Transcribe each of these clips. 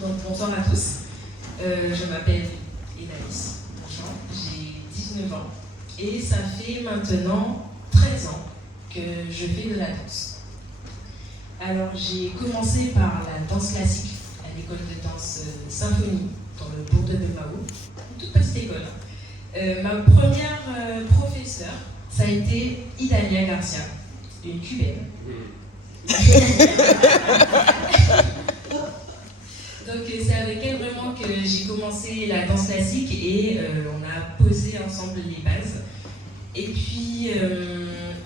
Donc bonsoir à tous. Je m'appelle Hédalis Beauchamp, j'ai 19 ans et ça fait maintenant 13 ans que je fais de la danse. Alors j'ai commencé par la danse classique à l'école de danse Symphonie dans le bourg de Bilbao, une toute petite école. Ma première professeure, ça a été Idalia Garcia, une cubaine. Donc c'est avec elle vraiment que j'ai commencé la danse classique et on a posé ensemble les bases. Et puis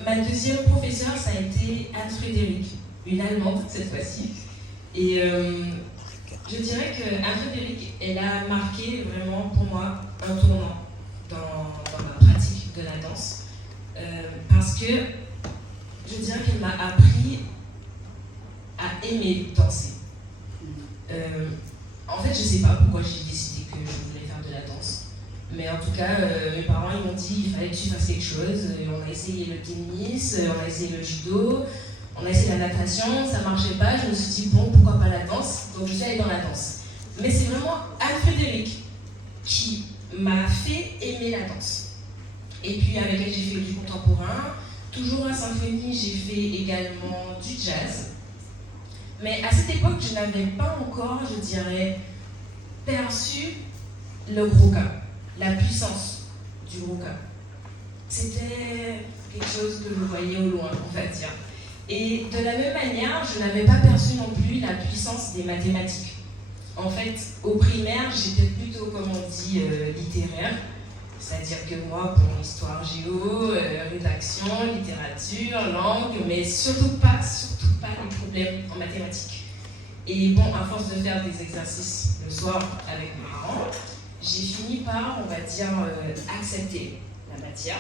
ma deuxième professeure, ça a été Anne-Frédéric, une Allemande cette fois-ci. Et je dirais que Anne-Frédéric, elle a marqué vraiment pour moi un tournant dans ma pratique de la danse. Parce que je dirais qu'elle m'a appris à aimer danser. En fait, je sais pas pourquoi j'ai décidé que je voulais faire de la danse. Mais en tout cas, mes parents ils m'ont dit qu'il fallait que tu fasses quelque chose. On a essayé le tennis, on a essayé le judo, on a essayé la natation, ça marchait pas. Je me suis dit, bon, pourquoi pas la danse? Donc je suis allée dans la danse. Mais c'est vraiment Anne-Frédéric qui m'a fait aimer la danse. Et puis avec elle, j'ai fait du contemporain. Toujours à Symphonie, j'ai fait également du jazz. Mais à cette époque, je n'avais pas encore, je dirais, perçu le Grouka, la puissance du Grouka. C'était quelque chose que je voyais au loin, on va dire. Et de la même manière, je n'avais pas perçu non plus la puissance des mathématiques. En fait, au primaire, j'étais plutôt, comme on dit, littéraire. C'est-à-dire que moi, pour histoire géo, rédaction, littérature, langue, mais surtout pas les problèmes en mathématiques. Et bon, à force de faire des exercices le soir avec mes parents, j'ai fini par, on va dire, accepter la matière.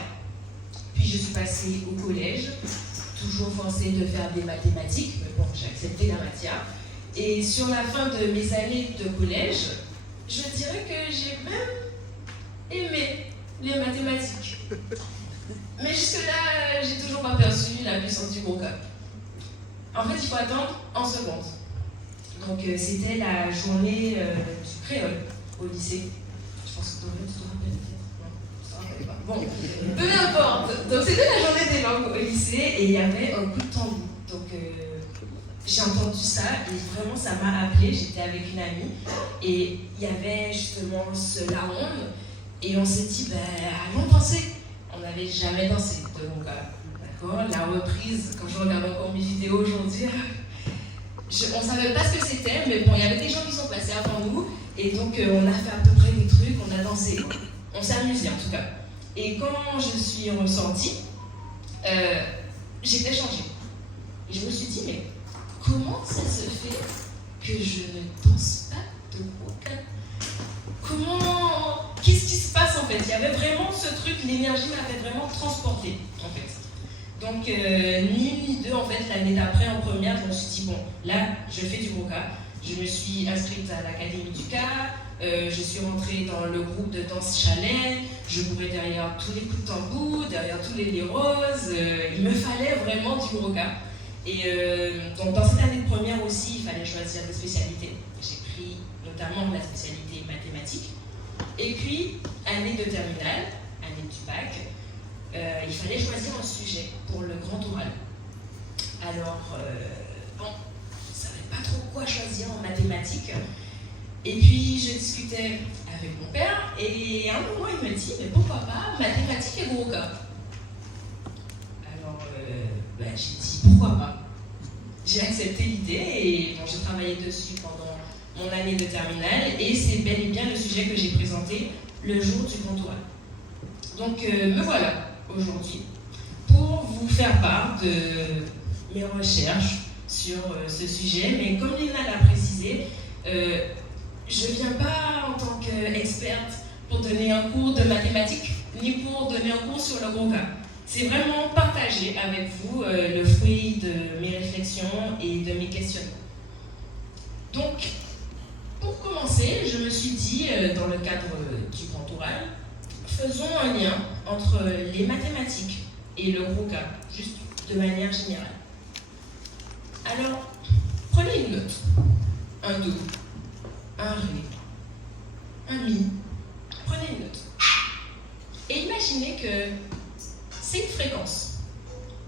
Puis je suis passée au collège, toujours forcée de faire des mathématiques, mais bon, j'ai accepté la matière. Et sur la fin de mes années de collège, je dirais que j'ai même aimé les mathématiques. Mais jusque-là, j'ai toujours pas perçu la puissance du Grouka. En fait, il faut attendre en seconde. Donc, c'était la journée du créole au lycée. Je pense que tu te rappelles peut-être. Non, tu te rappelles pas. Bon, peu importe. Donc, c'était la journée des langues au lycée et il y avait un coup de tambour. Donc, j'ai entendu ça et vraiment, ça m'a appelée. J'étais avec une amie et il y avait justement ce laonde. Et on s'est dit, allons danser. On n'avait jamais dansé de Grouka. D'accord? La reprise, quand je regarde encore mes vidéos aujourd'hui, on ne savait pas ce que c'était, mais bon, il y avait des gens qui sont passés avant nous. Et donc, on a fait à peu près des trucs, on a dansé. On s'est amusé en tout cas. Et quand je suis ressortie, j'étais changée. Et je me suis dit, mais comment ça se fait que je ne danse pas de Grouka? Qu'est-ce qui se passe en fait? Il y avait vraiment ce truc, l'énergie m'avait vraiment transportée en fait. Donc ni une ni deux en fait, l'année d'après en première, je me suis dit bon, là je fais du Grouka. Je me suis inscrite à l'Académie du Cap, je suis rentrée dans le groupe de danse Chalet, je courais derrière tous les coups de tambour, derrière tous les roses, il me fallait vraiment du Grouka. Et donc dans cette année de première aussi, il fallait choisir des spécialités. J'ai pris notamment la spécialité mathématiques. Et puis, année de terminale, année du bac, il fallait choisir un sujet pour le grand oral. Alors, bon, je ne savais pas trop quoi choisir en mathématiques. Et puis, je discutais avec mon père, et à un moment, il me dit, mais pourquoi pas mathématiques et Grouka? Alors, j'ai dit, pourquoi pas? J'ai accepté l'idée, et bon, j'ai travaillé dessus pendant mon année de terminale, et c'est bel et bien le sujet que j'ai présenté le jour du grand oral. Donc, me voilà aujourd'hui pour vous faire part de mes recherches sur ce sujet, mais comme Lina l'a précisé, je ne viens pas en tant qu'experte pour donner un cours de mathématiques, ni pour donner un cours sur le Grouka. C'est vraiment partager avec vous le fruit de mes réflexions et de mes questionnements. Donc, pour commencer, je me suis dit, dans le cadre du grand oral, faisons un lien entre les mathématiques et le Grouka, juste de manière générale. Alors, prenez une note, un do, un ré, un mi. Prenez une note. Et imaginez que c'est une fréquence.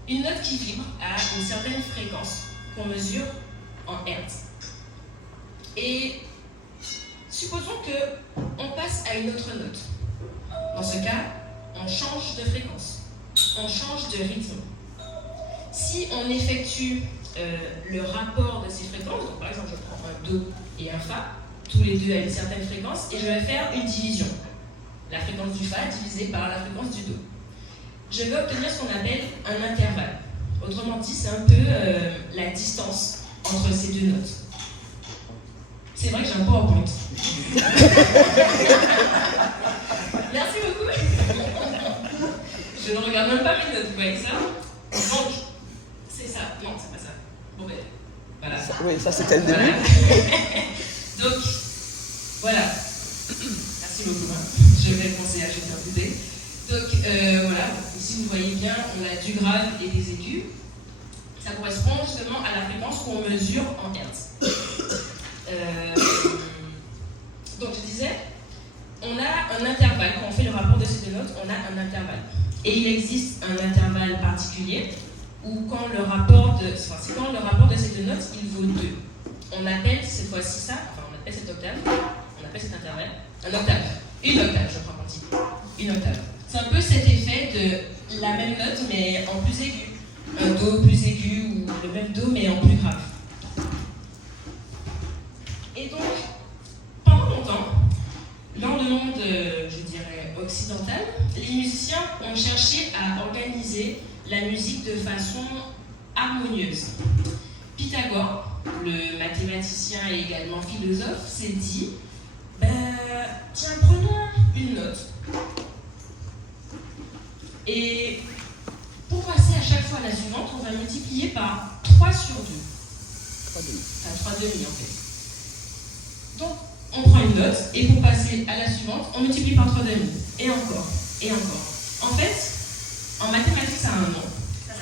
Une note qui vibre à une certaine fréquence qu'on mesure en Hertz. Et supposons qu'on passe à une autre note. Dans ce cas, on change de fréquence, on change de rythme. Si on effectue le rapport de ces fréquences, donc par exemple je prends un Do et un Fa, tous les deux à une certaine fréquence, et je vais faire une division. La fréquence du Fa divisée par la fréquence du Do. Je vais obtenir ce qu'on appelle un intervalle. Autrement dit, c'est un peu la distance entre ces deux notes. C'est vrai que j'ai un PowerPoint. Merci beaucoup. Je ne regarde même pas mes notes, vous voyez ça? Donc, c'est ça. Non, c'est pas ça. Bon, ben, voilà. Oui, ça c'était le début. Voilà. Donc, voilà. Merci beaucoup. Je vais penser à jeter un coup d'œil. Donc, voilà. Ici, vous voyez bien, on a du grave et des aigus. Ça correspond justement à la fréquence qu'on mesure en Hertz. Donc, je disais, on a un intervalle. Quand on fait le rapport de ces deux notes, on a un intervalle. Et il existe un intervalle particulier où quand le rapport de, c'est quand le rapport de ces deux notes, il vaut 2. On appelle cette fois-ci ça, enfin on appelle cette octave, on appelle cet intervalle, un octave. Une octave, je crois qu'on dit. Une octave. C'est un peu cet effet de la même note mais en plus aigu. Un Do plus aigu ou le même Do mais en plus grave. Et donc, pendant longtemps, dans le monde, je dirais, occidental, les musiciens ont cherché à organiser la musique de façon harmonieuse. Pythagore, le mathématicien et également philosophe, s'est dit tiens, prenons une note. Et pour passer à chaque fois à la suivante, on va multiplier par 3 sur 2. 3 demi en fait. Donc, on prend une note, et pour passer à la suivante, on multiplie par 3 demi. Et encore, et encore. En fait, en mathématiques, ça a un nom. Ça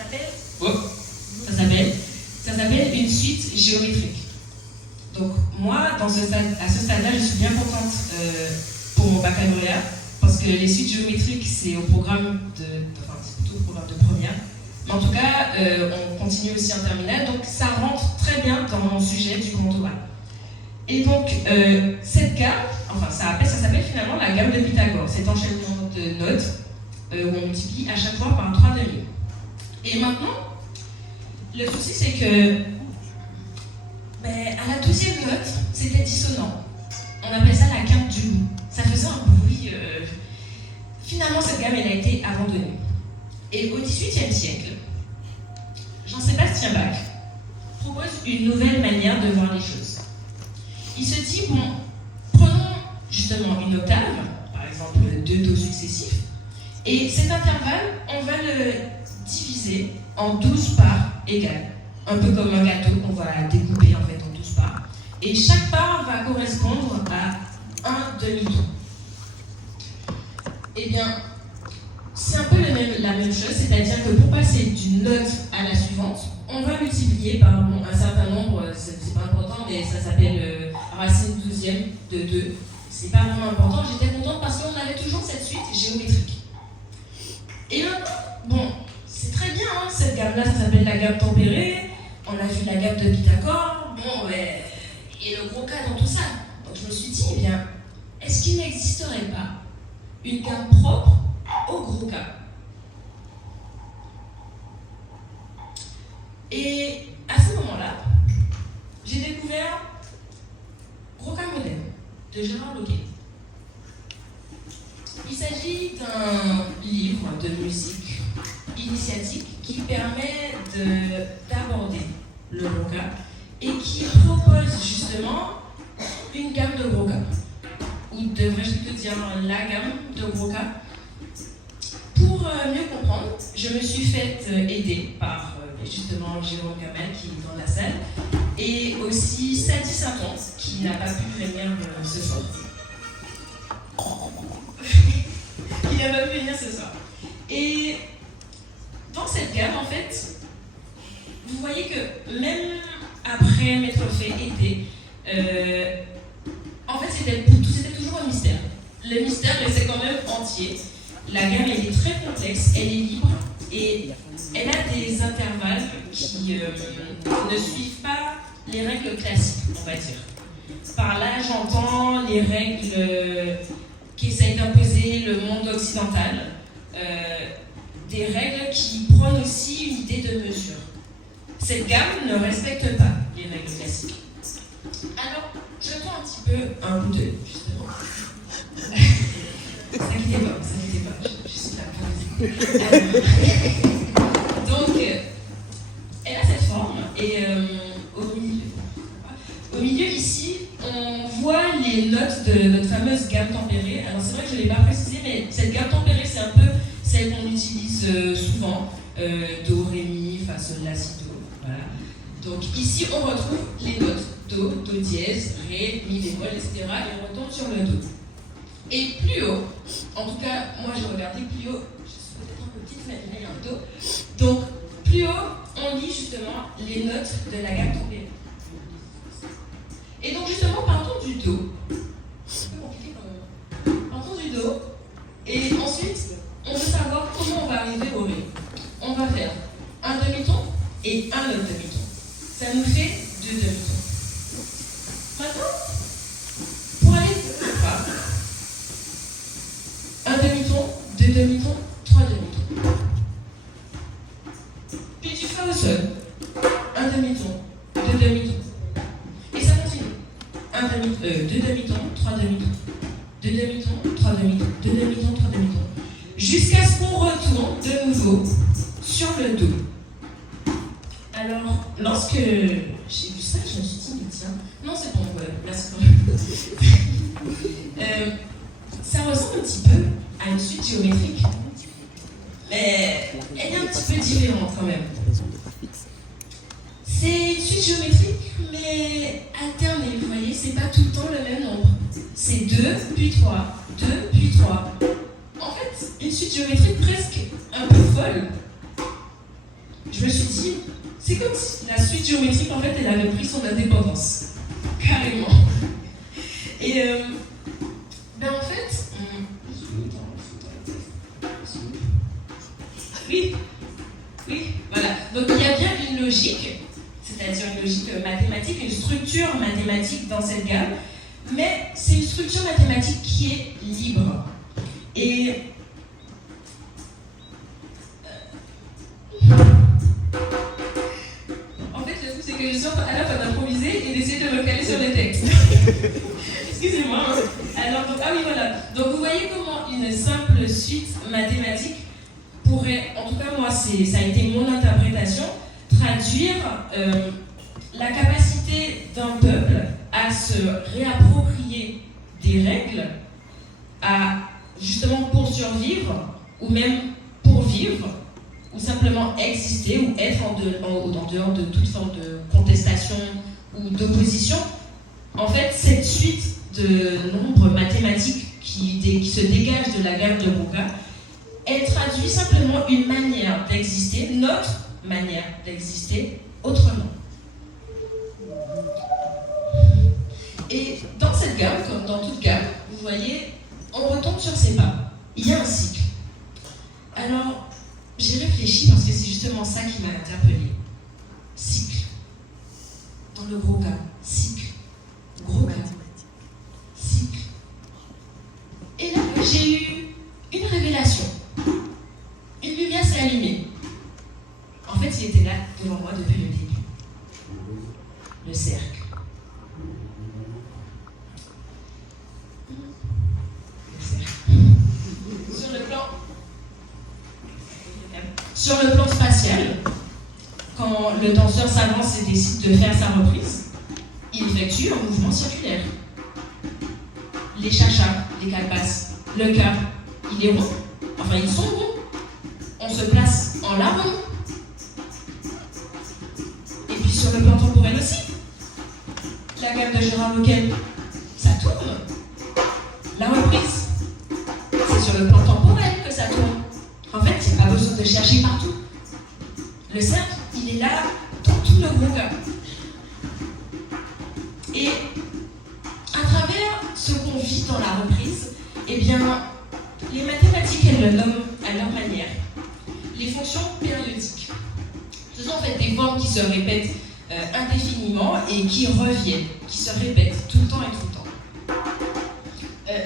s'appelle une suite géométrique. Donc, moi, à ce stade-là, je suis bien contente pour mon baccalauréat, parce que les suites géométriques, c'est au programme c'est plutôt au programme de première. Mais en tout cas, on continue aussi en terminale, donc ça rentre très bien dans mon sujet du grand oral. Et donc, cette gamme, ça s'appelle finalement la gamme de Pythagore, cet enchaînement de notes où on multiplie à chaque fois par 3 demi. Et maintenant, le souci c'est que à la 12e note, c'était dissonant. On appelle ça la quinte du loup. Ça faisait un bruit. Finalement, cette gamme elle a été abandonnée. Et au XVIIIe siècle, Jean-Sébastien Bach propose une nouvelle manière de voir les choses. Il se dit, prenons justement une octave, par exemple 2 Do successifs, et cet intervalle, on va le diviser en 12 parts égales. Un peu comme un gâteau qu'on va découper en fait en 12 parts. Et chaque part va correspondre à un demi-ton. Eh bien, c'est un peu la même chose, c'est-à-dire que pour passer d'une note à la suivante, on va multiplier par un certain nombre, c'est pas important, mais ça s'appelle racine 12e de 2. C'est pas vraiment important, j'étais contente parce qu'on avait toujours cette suite géométrique. Et là, c'est très bien, hein, cette gamme-là, ça s'appelle la gamme tempérée, on a vu la gamme de Pythagore, et le gros cas dans tout ça. Donc je me suis dit, est-ce qu'il n'existerait pas une gamme propre au gros cas? Et à ce moment-là, j'ai découvert Gros cas moderne de Gérard Loquet. Il s'agit d'un livre de musique initiatique qui permet d'aborder le gros cas et qui propose justement une gamme de gros cas, ou devrais-je plutôt dire la gamme de gros cas. Pour mieux comprendre, je me suis fait aider par justement Jérôme Kamel qui est dans la salle et aussi Sadi Saton qui n'a pas pu venir ce soir. Il n'a pas pu venir ce soir. Et dans cette gamme, en fait, vous voyez que même après m'être fait aider, En fait, c'était toujours un mystère. Le mystère restait quand même entier. La gamme, elle est très complexe, elle est libre et elle a des intervalles qui ne suivent pas les règles classiques, on va dire. Par là, j'entends les règles qu'essaye d'imposer le monde occidental, des règles qui prônent aussi une idée de mesure. Cette gamme ne respecte pas les règles classiques. Alors, jetons un petit peu un coup d'œil, justement. Ne vous inquiétez pas, je suis là pour donc, elle a cette forme, et au milieu ici, on voit les notes de notre fameuse gamme tempérée. Alors c'est vrai que je ne l'ai pas précisé, mais cette gamme tempérée, c'est un peu celle qu'on utilise souvent, Do, Ré, Mi, Fa, Sol, La, Si, Do. Voilà. Donc ici, on retrouve les notes Do, Do dièse, Ré, Mi bémol, etc. Et on retombe sur le Do. Et plus haut, en tout cas, moi j'ai regardé plus haut, je suis peut-être un peu petite, mais il y a un Do. Donc plus haut, on lit justement les notes de la gamme tempérée. Et donc justement, partons du Do. C'est un peu compliqué quand même. Partons du Do. Et ensuite, on veut savoir comment on va arriver au Ré. On va faire un demi-ton et un autre demi-ton. Ça nous fait 2 demi-tons. Maintenant, pour aller plus bas, un demi-ton, 2 demi-tons, 3 demi-tons. Puis du Fa au Sol, un demi-ton, 2 demi-tons. Et ça continue. 2 demi-tons, 3 demi-tons. 2 demi-tons, 3 demi-tons. 2 demi-tons, 3 demi-tons. Jusqu'à ce qu'on retourne de nouveau sur le Do. Alors, lorsque j'ai vu ça, je me suis dit, mais tiens, non, c'est bon, merci quand même. Ça ressemble un petit peu à une suite géométrique, mais elle est un petit peu différente quand même. C'est une suite géométrique, mais alternée, vous voyez, c'est pas tout le temps le même nombre. C'est 2, puis 3, 2, puis 3. En fait, une suite géométrique presque un peu folle. Je me suis dit, c'est comme si la suite géométrique, en fait, elle avait pris son indépendance. Carrément. Et, en fait, oui, voilà. Donc il y a bien une logique, c'est-à-dire une logique mathématique, une structure mathématique dans cette gamme, mais c'est une structure mathématique qui est libre. Et en fait, le truc, c'est que je suis à la fois d'improviser et d'essayer de me caler sur les textes. Excusez-moi. Alors, donc, oui, voilà. Donc, vous voyez comment une simple suite mathématique pourrait, en tout cas, moi, ça a été mon interprétation, traduire la capacité d'un peuple à se réapproprier des règles, à justement pour survivre, ou même pour vivre, ou simplement exister, ou être en dehors de toute forme de contestation ou d'opposition. En fait, cette suite de nombres mathématiques qui se dégage de la gamme de Broca, elle traduit simplement une manière d'exister, notre manière d'exister autrement. Et dans cette gamme, comme dans toute gamme, vous voyez, on retombe sur ses pas. Il y a un cycle. Alors, j'ai réfléchi parce que c'est justement ça qui m'a interpellée. Cycle. Dans le gros cas, cycle. Gros cas. Cycle. Et là, j'ai eu une révélation. Une lumière s'est allumée. En fait, il était là devant moi depuis le début. Le cercle. Sur le plan spatial, quand le danseur s'avance et décide de faire sa reprise, il effectue un mouvement circulaire. Les chachas, les calbasses, le cap, il est rond. Enfin, ils sont ronds. On se place en larron. Et puis sur le plan temporel aussi, la gamme de Gérard Lequel, ça tourne. La reprise, c'est sur le plan temporel que ça tourne. En fait, il n'y a pas besoin de chercher partout. Le cercle, il est là dans tout le gros gars. Et à travers Les mathématiques, elles le nomment à leur manière les fonctions périodiques. Ce sont en fait des formes qui se répètent indéfiniment et qui reviennent, qui se répètent tout le temps et tout le temps.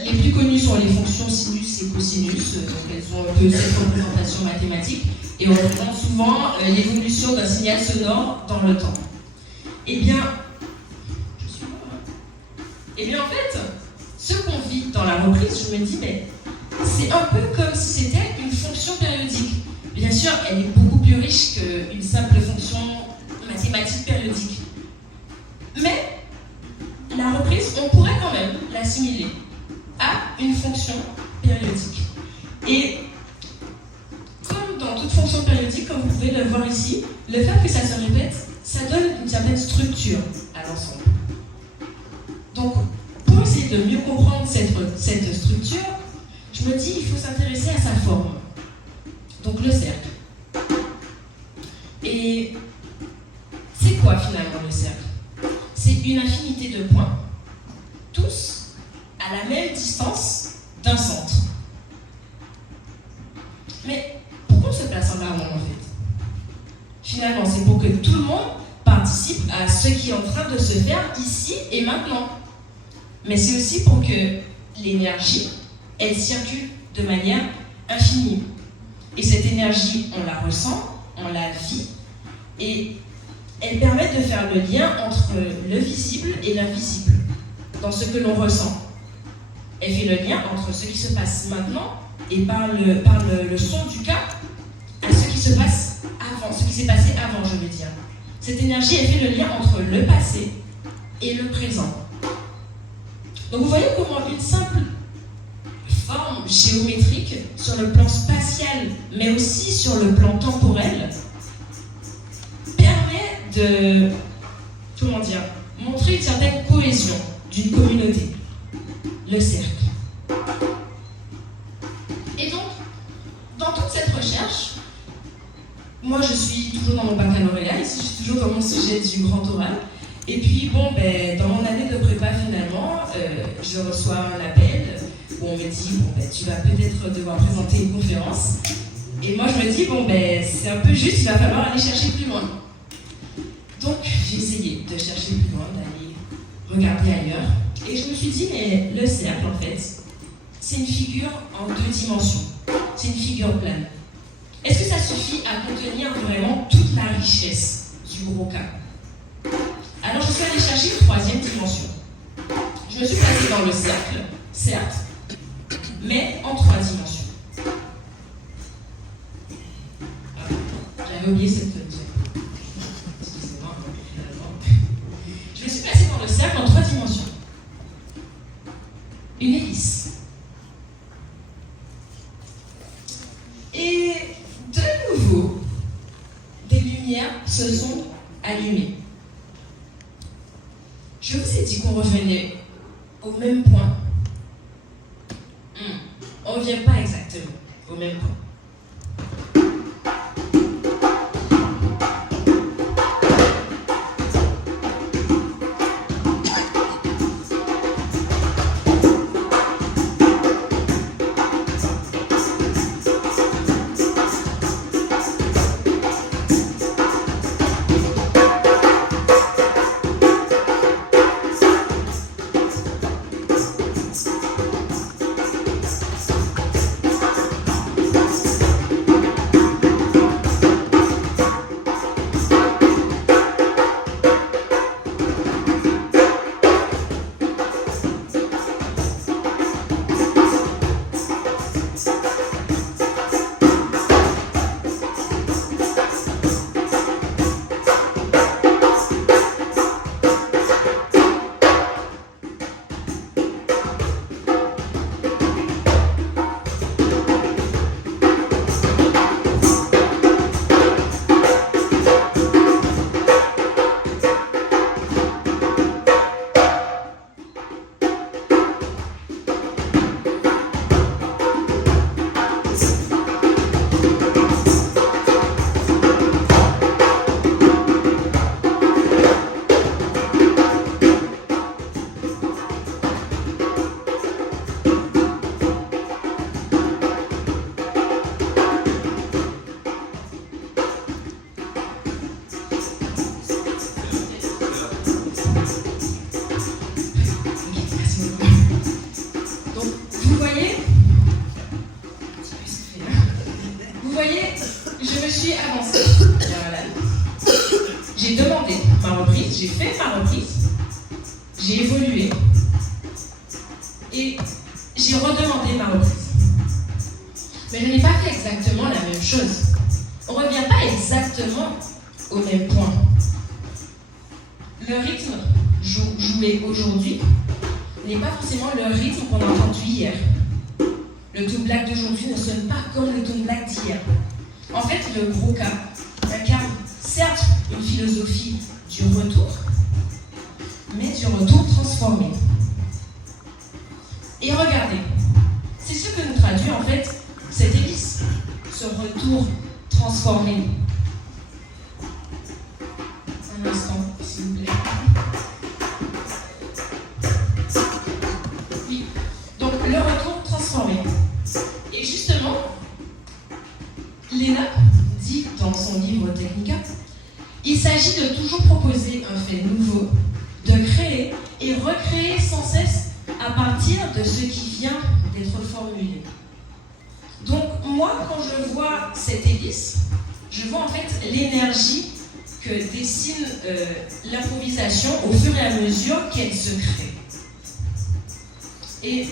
Les plus connues sont les fonctions sinus et cosinus, donc elles ont un peu cette représentation mathématique et on reprend souvent l'évolution d'un signal sonore dans le temps. Eh bien, en fait, ce qu'on vit dans la reprise, je me dis, mais c'est un peu comme si c'était une fonction périodique. Bien sûr, elle est beaucoup plus riche qu'une simple fonction mathématique périodique. Mais la reprise, on pourrait quand même l'assimiler à une fonction périodique. Et comme dans toute fonction périodique, comme vous pouvez le voir ici, le fait que ça se répète, ça donne une certaine structure à l'ensemble. Donc, pour essayer de mieux comprendre cette structure, je me dis qu'il faut s'intéresser à sa forme. Donc le cercle. Et c'est quoi finalement le cercle? C'est une infinité de points, tous à la même distance d'un centre. Mais pourquoi on se place en amont en fait? Finalement, c'est pour que tout le monde participe à ce qui est en train de se faire ici et maintenant. Mais c'est aussi pour que l'énergie, elle circule de manière infinie. Et cette énergie, on la ressent, on la vit, et elle permet de faire le lien entre le visible et l'invisible, dans ce que l'on ressent. Elle fait le lien entre ce qui se passe maintenant et par le son du cas à ce qui se passe avant, ce qui s'est passé avant, je veux dire. Cette énergie, elle fait le lien entre le passé et le présent. Donc vous voyez comment une simple forme géométrique sur le plan spatial, mais aussi sur le plan temporel, permet de, montrer une certaine cohésion d'une communauté, le cercle. Et donc, dans toute cette recherche, moi je suis toujours dans mon baccalauréat, ici je suis toujours dans mon sujet du grand oral, et puis dans mon année de prépa finalement, je reçois un appel où on me dit, tu vas peut-être devoir présenter une conférence. Et moi, je me dis, c'est un peu juste, il va falloir aller chercher plus loin. Donc, j'ai essayé de chercher plus loin, d'aller regarder ailleurs. Et je me suis dit, mais le cercle, en fait, c'est une figure en 2 dimensions. C'est une figure plane. Est-ce que ça suffit à contenir vraiment toute la richesse du gros cas? Alors, je suis allée chercher une 3e dimension. Je me suis placée dans le cercle, certes, mais en 3 dimensions. J'avais oublié cette diapo. Excusez-moi, finalement. Je me suis placée dans le cercle en 3 dimensions. Une hélice. Et de nouveau, des lumières se sont allumées. Je vous ai dit qu'on revenait au même point. On ne revient pas exactement au même point. je me suis avancée. Voilà. J'ai demandé ma reprise, j'ai fait ma reprise, j'ai évolué et j'ai redemandé ma reprise. Mais je n'ai pas fait exactement la même chose. On ne revient pas exactement au même point. Le rythme joué aujourd'hui n'est pas forcément le rythme qu'on a entendu hier. Le Toon Black d'aujourd'hui ne sonne pas comme le Toon Black d'hier. En fait, le gros cas incarne certes une philosophie du retour, mais du retour transformé. Et regardez, c'est ce que nous traduit en fait cette hélice, ce retour transformé. Un instant, s'il vous plaît. Oui, donc le retour transformé. Et justement, Léna dit dans son livre Technica, il s'agit de toujours proposer un fait nouveau, de créer et recréer sans cesse à partir de ce qui vient d'être formulé. Donc moi, quand je vois cette hélice, je vois en fait l'énergie que dessine l'improvisation au fur et à mesure qu'elle se crée. Et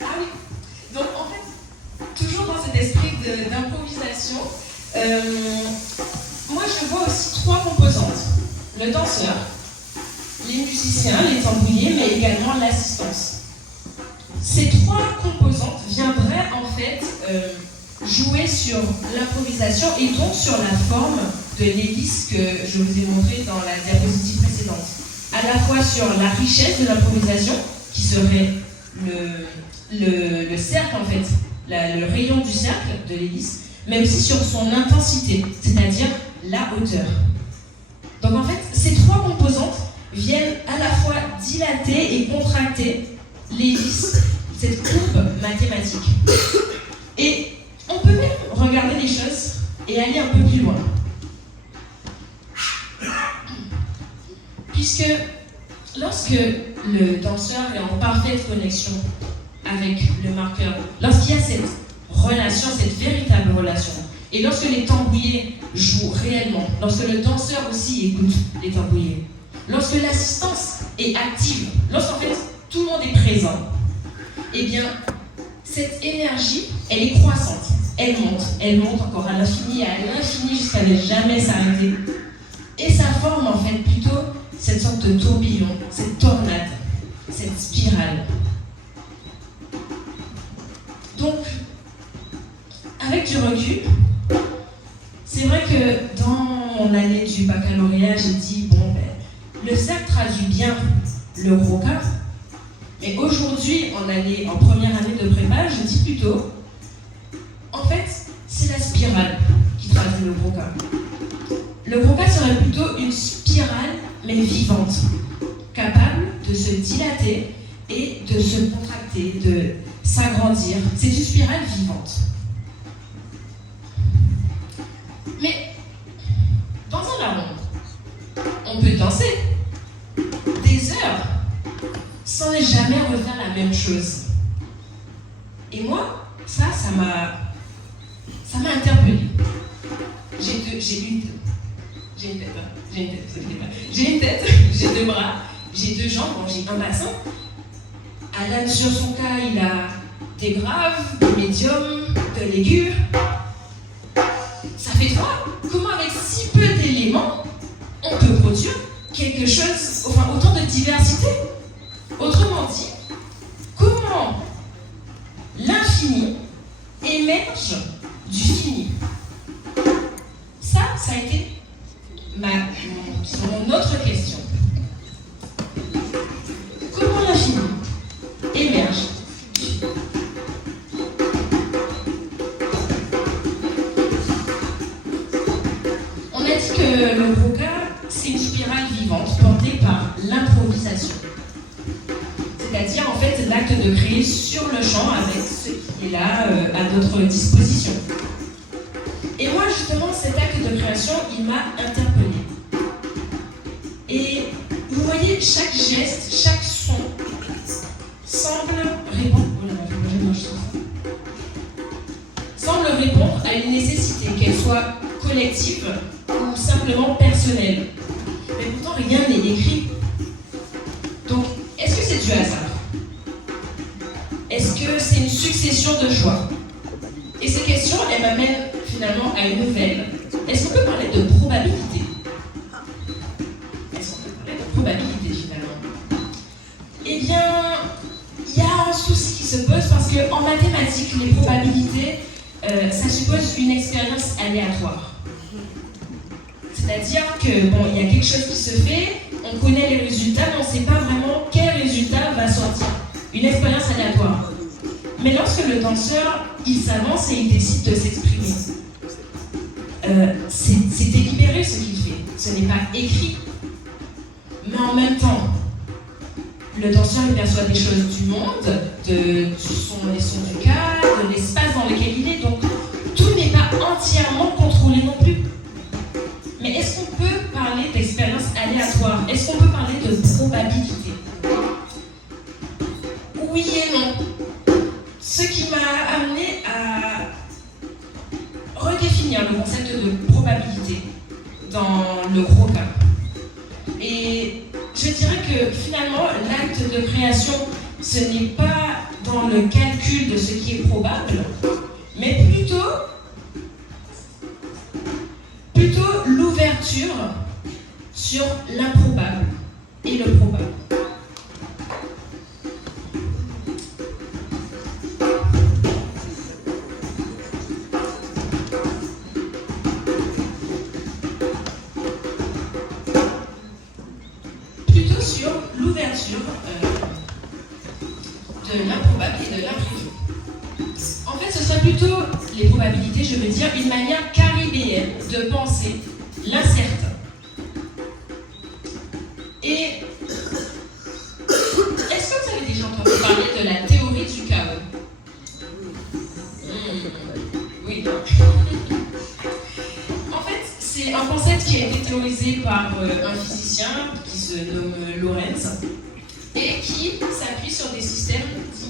ah oui, donc en fait, toujours dans cet esprit d'improvisation, moi je vois aussi trois composantes. Le danseur, les musiciens, les tambouillés, mais également l'assistance. Ces trois composantes viendraient en fait jouer sur l'improvisation et donc sur la forme de l'hélice que je vous ai montré dans la diapositive précédente. À la fois sur la richesse de l'improvisation, qui serait le cercle en fait, le rayon du cercle de l'hélice, mais aussi sur son intensité, c'est-à-dire la hauteur. Donc en fait, ces trois composantes viennent à la fois dilater et contracter l'hélice, cette courbe mathématique. Et on peut même regarder les choses et aller un peu plus loin. Puisque lorsque le danseur est en parfaite connexion avec le marqueur, lorsqu'il y a cette relation, cette véritable relation, et lorsque les tambouillés jouent réellement, lorsque le danseur aussi écoute les tambouillés, lorsque l'assistance est active, lorsqu'en fait tout le monde est présent, eh bien cette énergie, elle est croissante, elle monte encore à l'infini jusqu'à ne jamais s'arrêter. Et ça forme en fait plutôt cette sorte de tourbillon, cette tornade, cette spirale. Donc, avec du recul, c'est vrai que dans mon année du baccalauréat, j'ai dit, bon, le cercle traduit bien le gros cas, mais aujourd'hui, en première année de prépa, je dis plutôt, en fait, c'est la spirale qui traduit le gros cas. Le gros cas serait plutôt une spirale, mais vivante, capable de se dilater et de se contracter, de s'agrandir. C'est une spirale vivante. Mais dans un ballon, on peut danser des heures sans jamais refaire la même chose. Et moi, ça m'a interpellée. J'ai une tête, j'ai deux bras, j'ai deux jambes, bon, j'ai un bassin. Alan, sur son cas, il a des graves, des médiums, de l'aigu. Ça fait trois. Comment avec si peu d'éléments, on peut produire quelque chose, enfin autant de diversité? Autrement dit, comment l'infini émerge du fini? Ça a été mon autre question. Comment l'infini émerge du fini? On a dit que le Broca, c'est une spirale vivante portée par l'improvisation. C'est-à-dire en fait l'acte de créer sur le champ avec ce qui est là à notre disposition. Et moi justement cet acte de création il m'a interpellée. chaque geste, chaque son semble répondre, à une nécessité, qu'elle soit collective ou simplement personnelle. Mais pourtant, rien n'est écrit. Donc, est-ce que c'est du hasard? Est-ce que c'est une succession de choix? Et ces questions, elles m'amènent finalement à une nouvelle. Est-ce qu'on peut parler de probabilité? Est-ce qu'on peut parler de probabilité finalement? Eh bien, il y a un souci qui se pose parce qu'en mathématiques, les probabilités, ça suppose une expérience aléatoire. C'est-à-dire que, bon, il y a quelque chose qui se fait, on connaît les résultats, mais on ne sait pas vraiment quel résultat va sortir. Une expérience aléatoire. Mais lorsque le danseur, il s'avance et il décide de s'exprimer, c'est délibéré ce qu'il fait, ce n'est pas écrit. Mais en même temps, le danseur il perçoit des choses du monde, des sons du cadre, de l'espace dans lequel il est, donc tout n'est pas entièrement contrôlé non plus. Mais est-ce qu'on peut parler d'expérience aléatoire? Est-ce qu'on peut parler de probabilité? Oui et non. Ce qui m'a amené à redéfinir le concept de probabilité dans le gros cas. Et je dirais que finalement, l'acte de création, ce n'est pas dans le calcul de ce qui est probable, mais plutôt l'ouverture sur l'improbable et le probable. Plutôt sur l'ouverture de l'improbable et de l'imprévu. En fait, ce serait plutôt, les probabilités, je veux dire, une manière caribéenne de penser l'incertain. Et est-ce que vous avez déjà entendu parler de la théorie du chaos? Oui. En fait, c'est un concept qui a été théorisé par un physicien qui se nomme Lorentz et qui s'appuie sur des systèmes dits.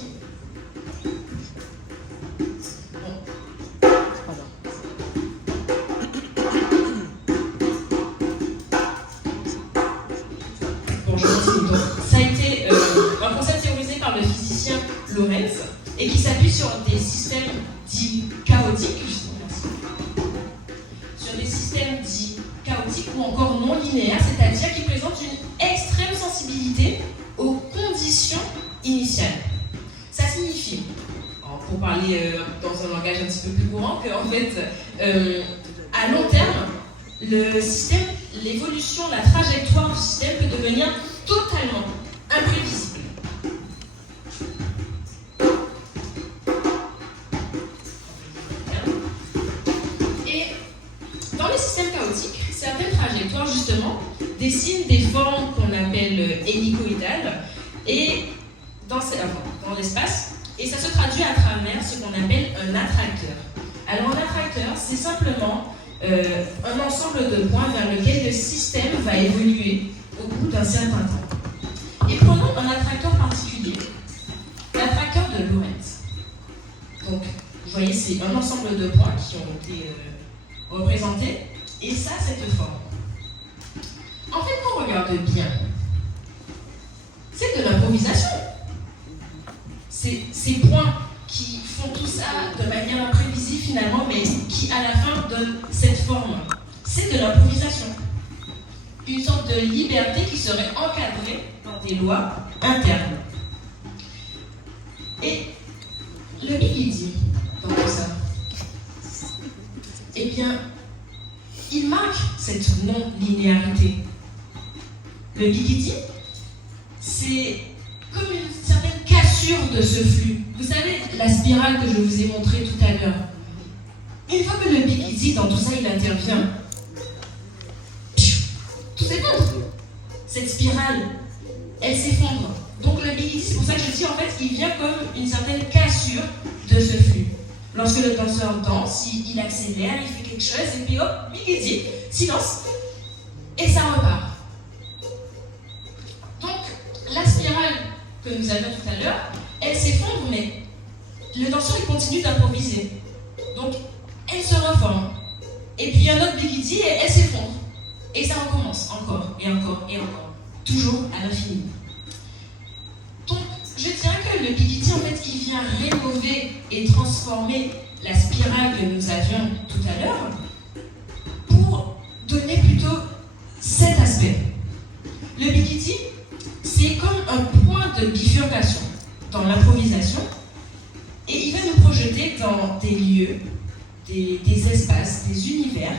Ça a été un concept théorisé par le physicien Lorentz et qui s'appuie sur des systèmes dits chaotiques, sur des systèmes dits chaotiques ou encore non linéaires, c'est-à-dire qui présentent une extrême sensibilité aux conditions initiales. Ça signifie, pour parler dans un langage un petit peu plus courant, qu'en fait, à long terme, le système, l'évolution, la trajectoire du système peut devenir totalement imprévisible. Et dans les systèmes chaotiques, certaines trajectoires justement dessinent des formes qu'on appelle hélicoïdales et dans l'espace, et ça se traduit à travers ce qu'on appelle un attracteur. Alors un attracteur, c'est simplement un ensemble de points vers lequel le système va évoluer au bout d'un certain temps. Et prenons un attracteur particulier, l'attracteur de Lorentz. Donc, vous voyez, c'est un ensemble de points qui ont été représentés, et ça, cette forme. En fait, quand on regarde bien, c'est de l'improvisation. Ces points qui font tout ça de manière imprévisible finalement, mais qui à la fin donnent cette forme. C'est de l'improvisation. Une sorte de liberté qui serait encadrée par des lois internes. Et le Bigidi, dans tout ça, eh bien, il marque cette non-linéarité. Le Bigidi, c'est comme une certaine cassure de ce flux. Vous savez, la spirale que je vous ai montrée tout à l'heure. Une fois que le Bigidi, dans tout ça, il intervient, tout s'effondre. Cette spirale, elle s'effondre. Donc le Bigidi, c'est pour ça que je dis en fait qu'il vient comme une certaine cassure de ce flux. Lorsque le danseur danse, il accélère, il fait quelque chose, et puis hop, Bigidi, silence, et ça repart. Donc que nous avions tout à l'heure, elle s'effondre, mais le danseur il continue d'improviser. Donc, elle se reforme. Et puis, il y a un autre bikini et elle s'effondre. Et ça recommence encore, et encore, et encore. Toujours à l'infini. Donc, je dirais que le bikini, en fait, il vient rénover et transformer la spirale que nous avions tout à l'heure pour donner plutôt cet aspect. Le bikini, c'est comme un point de bifurcation dans l'improvisation et il va nous projeter dans des lieux, des espaces, des univers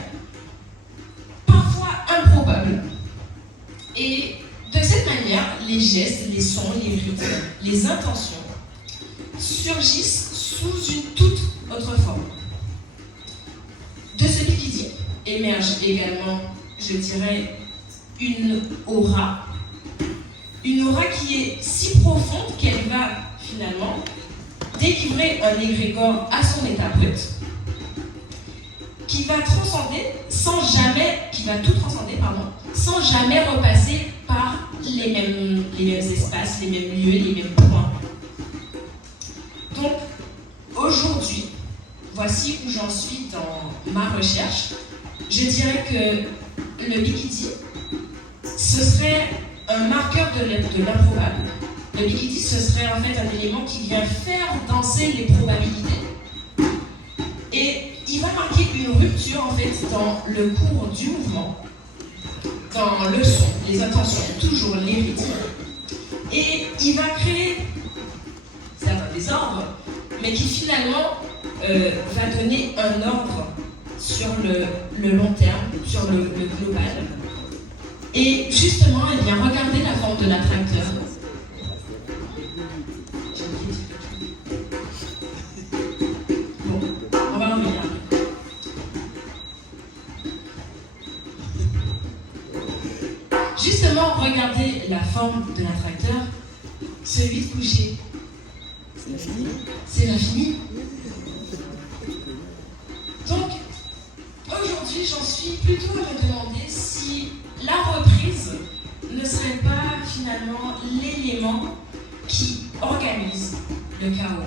parfois improbables. Et de cette manière, les gestes, les sons, les rythmes, les intentions surgissent sous une toute autre forme. De ce bikini émerge également, je dirais, une aura qui est si profonde qu'elle va finalement délivrer un égrégore à son état brut, qui va transcender qui va tout transcender, sans jamais repasser par les mêmes espaces, les mêmes lieux, les mêmes points. Donc, aujourd'hui, voici où j'en suis dans ma recherche. Je dirais que le bikini, ce serait un marqueur de l'improbable. Le bikini, ce serait en fait un élément qui vient faire danser les probabilités. Et il va marquer une rupture en fait dans le cours du mouvement, dans le son, les intentions, toujours les rythmes. Et il va créer certains désordres, mais qui finalement va donner un ordre sur le long terme, sur le global. Et justement, eh bien, regardez la forme de l'attracteur. Bon, on va revenir. Justement, regardez la forme de l'attracteur, celui de coucher. C'est l'infini. Donc, aujourd'hui, j'en suis plutôt à me demander si la reprise ne serait pas finalement l'élément qui organise le chaos.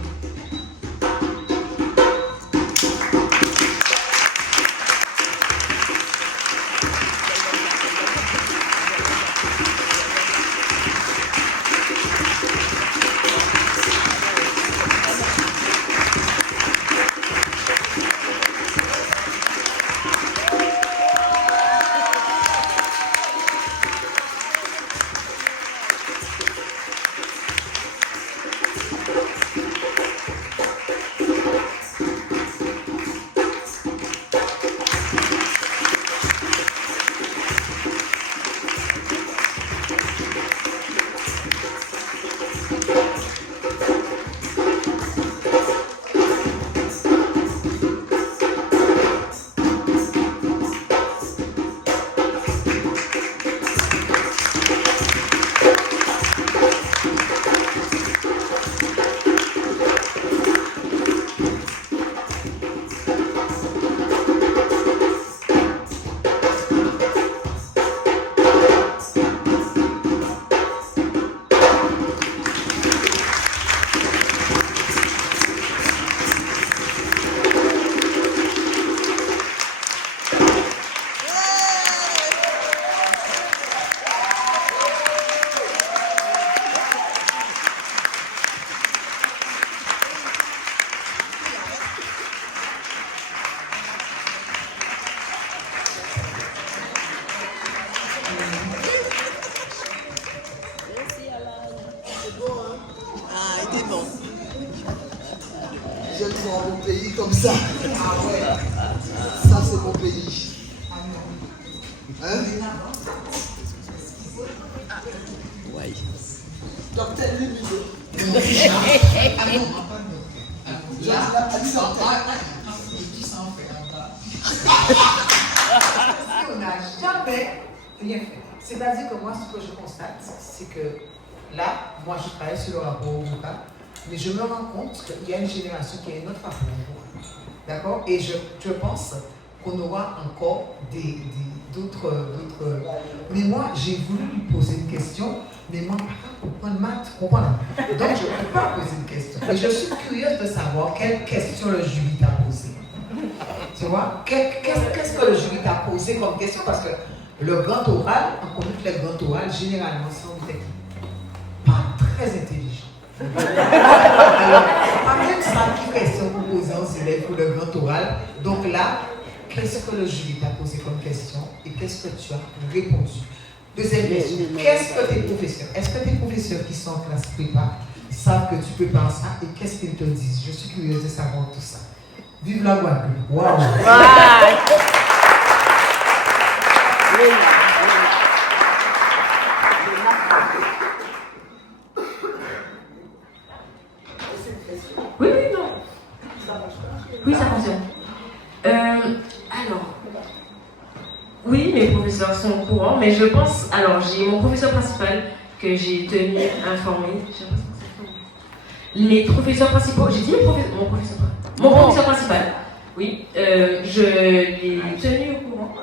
Comme ça. Ah ouais. Ça, c'est mon pays. Hein? Ouais. Docteur Lumide. On n'a jamais rien fait. C'est-à-dire que moi, ce que je constate, c'est que là, moi, je travaille sur le rapport au vocal, mais je me rends compte qu'il y a une génération qui a une autre façon de voir. D'accord? Et je pense qu'on aura encore Mais moi, j'ai voulu lui poser une question, mais moi, pour prendre maths, comprendre. Donc, je ne peux pas poser une question. Mais je suis curieuse de savoir quelle question le jury t'a posée. Tu vois, qu'est-ce que le jury t'a posé comme question? Parce que le grand oral, on connaît que les grands orales, généralement, sont pas très intelligents. Alors, pas même ça, qui question pour poser aux élèves pour le grand oral. Donc là, qu'est-ce que le jury t'a posé comme question et qu'est-ce que tu as répondu? Deuxième question, qu'est-ce que tes professeurs, est-ce que tes professeurs qui sont en classe prépa savent que tu peux faire ça et qu'est-ce qu'ils te disent? Je suis curieuse de savoir tout ça. Vive la Guadeloupe! Waouh! Oui, non. Oui, ça fonctionne. Alors, oui, mes professeurs sont au courant, mais je pense. Alors, j'ai mon professeur principal que j'ai tenu informé. Les professeurs principaux, j'ai dit mon professeur principal, oui, je l'ai tenu au courant.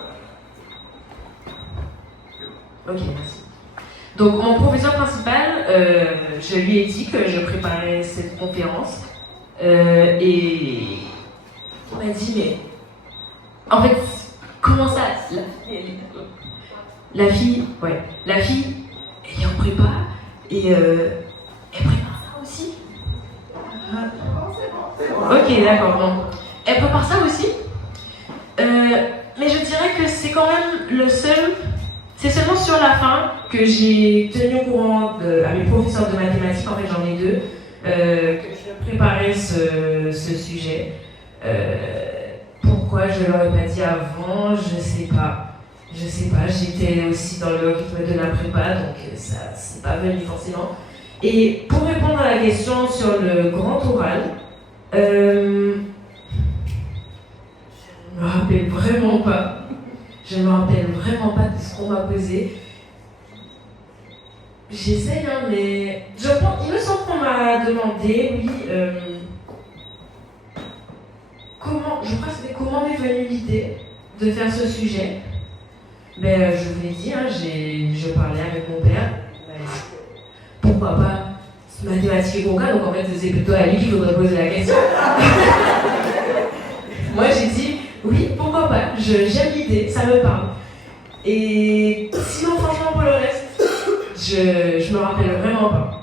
Ok, merci. Donc, mon professeur principal, je lui ai dit que je préparais cette conférence et il m'a dit, mais en fait, comment ça, la fille, elle est en prépa et elle prépare ça aussi. Ok, d'accord, bon. Elle prépare ça aussi. Mais je dirais que c'est quand même le seul. C'est seulement sur la fin que j'ai tenu au courant à mes professeurs de mathématiques, en fait j'en ai deux, que je préparais ce sujet. Pourquoi je ne leur ai pas dit avant, je sais pas. J'étais aussi dans le rythme de la prépa, donc ça c'est pas venu forcément. Et pour répondre à la question sur le grand oral, je ne me rappelle vraiment pas. Je ne me rappelle vraiment pas de ce qu'on m'a posé. J'essaye, hein, mais il me semble qu'on m'a demandé, oui, comment m'est venue l'idée de faire ce sujet. Ben, je vous l'ai dit, hein, je parlais avec mon père. Pourquoi pas mathématiques et conca, donc en fait c'est plutôt à lui qu'il faudrait poser la question. Moi j'ai dit oui, pourquoi pas, j'aime l'idée, ça me parle. Et sinon franchement pour le reste, je me rappelle vraiment pas.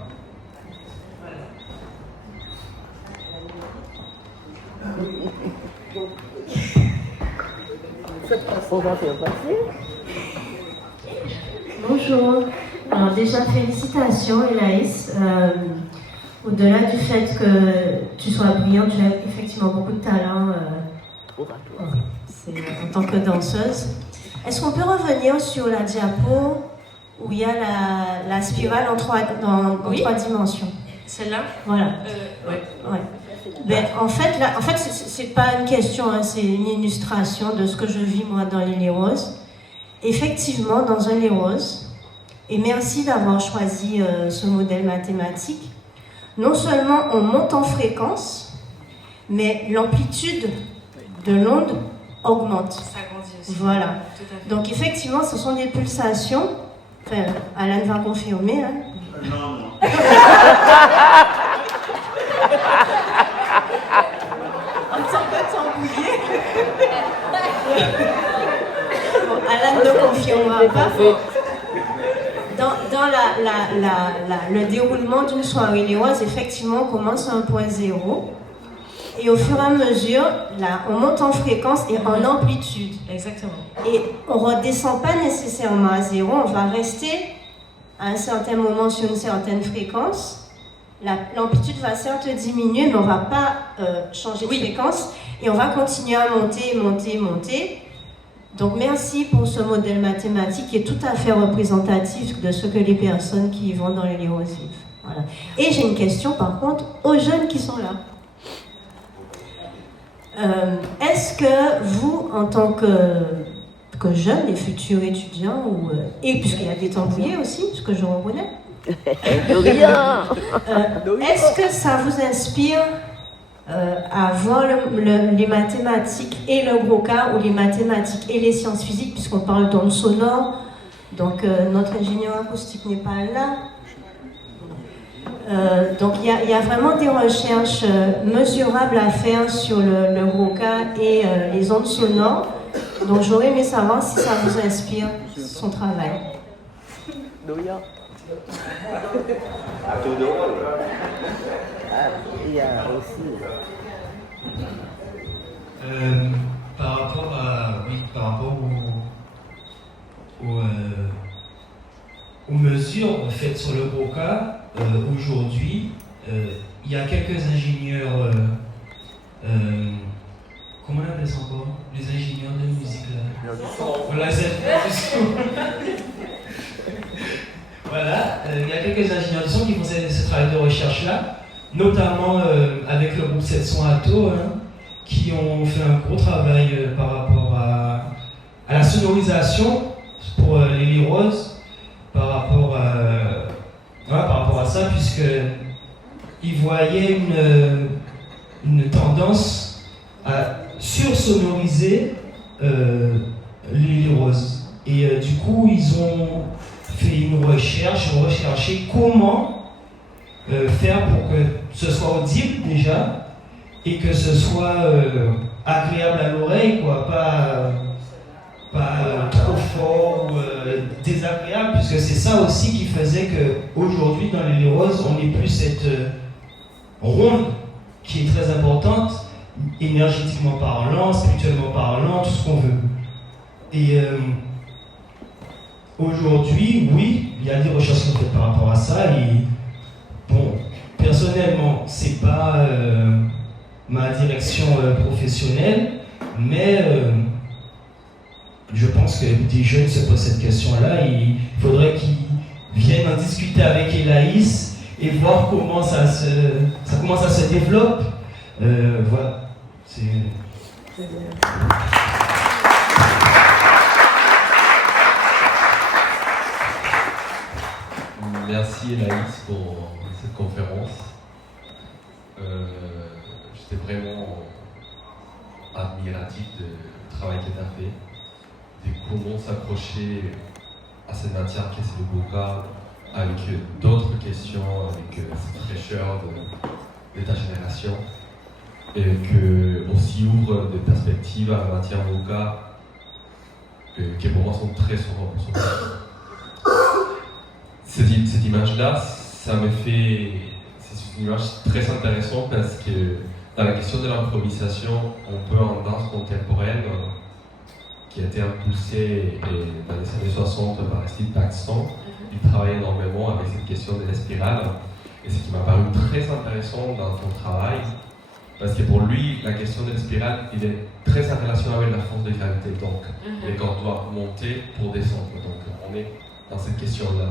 On va faire passer. Bonjour. Alors déjà, félicitations Elaïs. Au-delà du fait que tu sois brillante, tu as effectivement beaucoup de talent en tant que danseuse. Est-ce qu'on peut revenir sur la diapo où il y a la spirale en trois dimensions? Celle-là? Voilà. Ouais. Ben, en fait, c'est pas une question, hein, c'est une illustration de ce que je vis moi dans les lait roses. Effectivement, dans un lait rose, et merci d'avoir choisi ce modèle mathématique, non seulement on monte en fréquence, mais l'amplitude de l'onde augmente. Ça grandit aussi. Voilà. Tout à fait. Donc effectivement, ce sont des pulsations. Enfin, Alan va confirmer. Hein. Non. On s'en peut s'embrouiller. Bon, Alan ne confirmera pas. Dans le déroulement d'une soirée léoise, effectivement, on commence à 1.0 et au fur et à mesure, là, on monte en fréquence et en amplitude. Exactement. Et on ne redescend pas nécessairement à 0, on va rester à un certain moment sur une certaine fréquence. L'amplitude va certes diminuer, mais on ne va pas changer de fréquence et on va continuer à monter. Donc merci pour ce modèle mathématique qui est tout à fait représentatif de ce que les personnes qui vont dans les lait roses vivent. Voilà. Et j'ai une question par contre aux jeunes qui sont là. Est-ce que vous, en tant que jeunes et futurs étudiants, et puisqu'il y a des tambouillés aussi, ce que je reconnais, De rien. est-ce que ça vous inspire avoir les mathématiques et le gros cas, ou les mathématiques et les sciences physiques, puisqu'on parle d'ondes sonores. Donc notre ingénieur acoustique n'est pas là. Donc il y a vraiment des recherches mesurables à faire sur le gros cas et les ondes sonores. Donc j'aurais aimé savoir si ça vous inspire son travail. Il y a aussi. Par rapport aux mesures faites sur le gros cas, aujourd'hui, il y a quelques ingénieurs, comment on appelle ça encore? Les ingénieurs de musique là. Voilà, voilà, il y a quelques ingénieurs de son qui font ce travail de recherche là, notamment avec le groupe 700 Atto, qui ont fait un gros travail par rapport à la sonorisation pour les lyroses, par rapport à ça, puisqu'ils voyaient une tendance à sursonoriser les lyroses. Et du coup, ils ont fait une recherche, recherché comment faire pour que ce soit audible déjà, et que ce soit agréable à l'oreille, quoi, pas trop fort ou désagréable, puisque c'est ça aussi qui faisait qu'aujourd'hui dans les lyroses, on n'ait plus cette ronde qui est très importante, énergétiquement parlant, spirituellement parlant, tout ce qu'on veut. Et aujourd'hui, oui, il y a des recherches qui sont faites par rapport à ça, et bon, personnellement, c'est pas ma direction professionnelle, mais je pense que des jeunes se posent cette question-là, et il faudrait qu'ils viennent en discuter avec Elaïs et voir comment ça commence à se développe. Voilà. Merci Elaïs pour cette conférence. J'étais vraiment admiratif du travail que tu as fait, de comment s'approcher à cette matière qui est le Boca avec d'autres questions, avec cette fraîcheur de ta génération, et que aussi ouvre des perspectives à la matière Boca qui pour moi sont très sombres. Cette image-là, ça me fait... C'est une image très intéressante parce que dans la question de l'improvisation, on peut en danse contemporaine, qui a été impulsée dans les années 60 par Steve Paxton, il travaille énormément avec cette question de la spirale. Et ce qui m'a paru très intéressant dans ton travail, parce que pour lui, la question de la spirale, il est très en relation avec la force de gravité. Donc, les corps doivent monter pour descendre. Donc, on est dans cette question-là.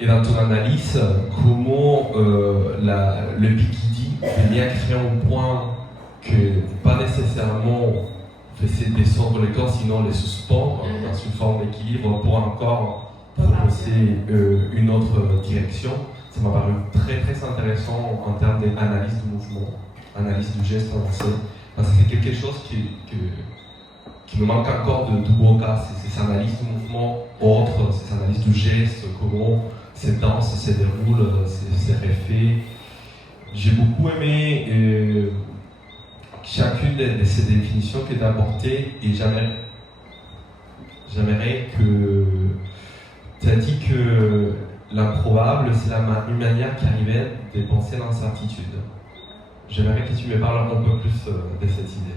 Et dans ton analyse, comment le Bikidi est bien créé au point que pas nécessairement faire descendre le corps, sinon les suspendre dans une forme d'équilibre pour encore proposer une autre direction. Ça m'a paru très très intéressant en termes d'analyse du mouvement, analyse du geste avancé, parce que c'est quelque chose qui me manque encore de Boca, c'est ces analyses du mouvement autre, ces analyses du geste, comment cette danse se déroule, c'est refait. J'ai beaucoup aimé chacune de ces définitions que tu as apportées, et j'aimerais que tu as dit que l'improbable, c'est une manière qui arrivait de penser l'incertitude. J'aimerais que tu me parles un peu plus de cette idée.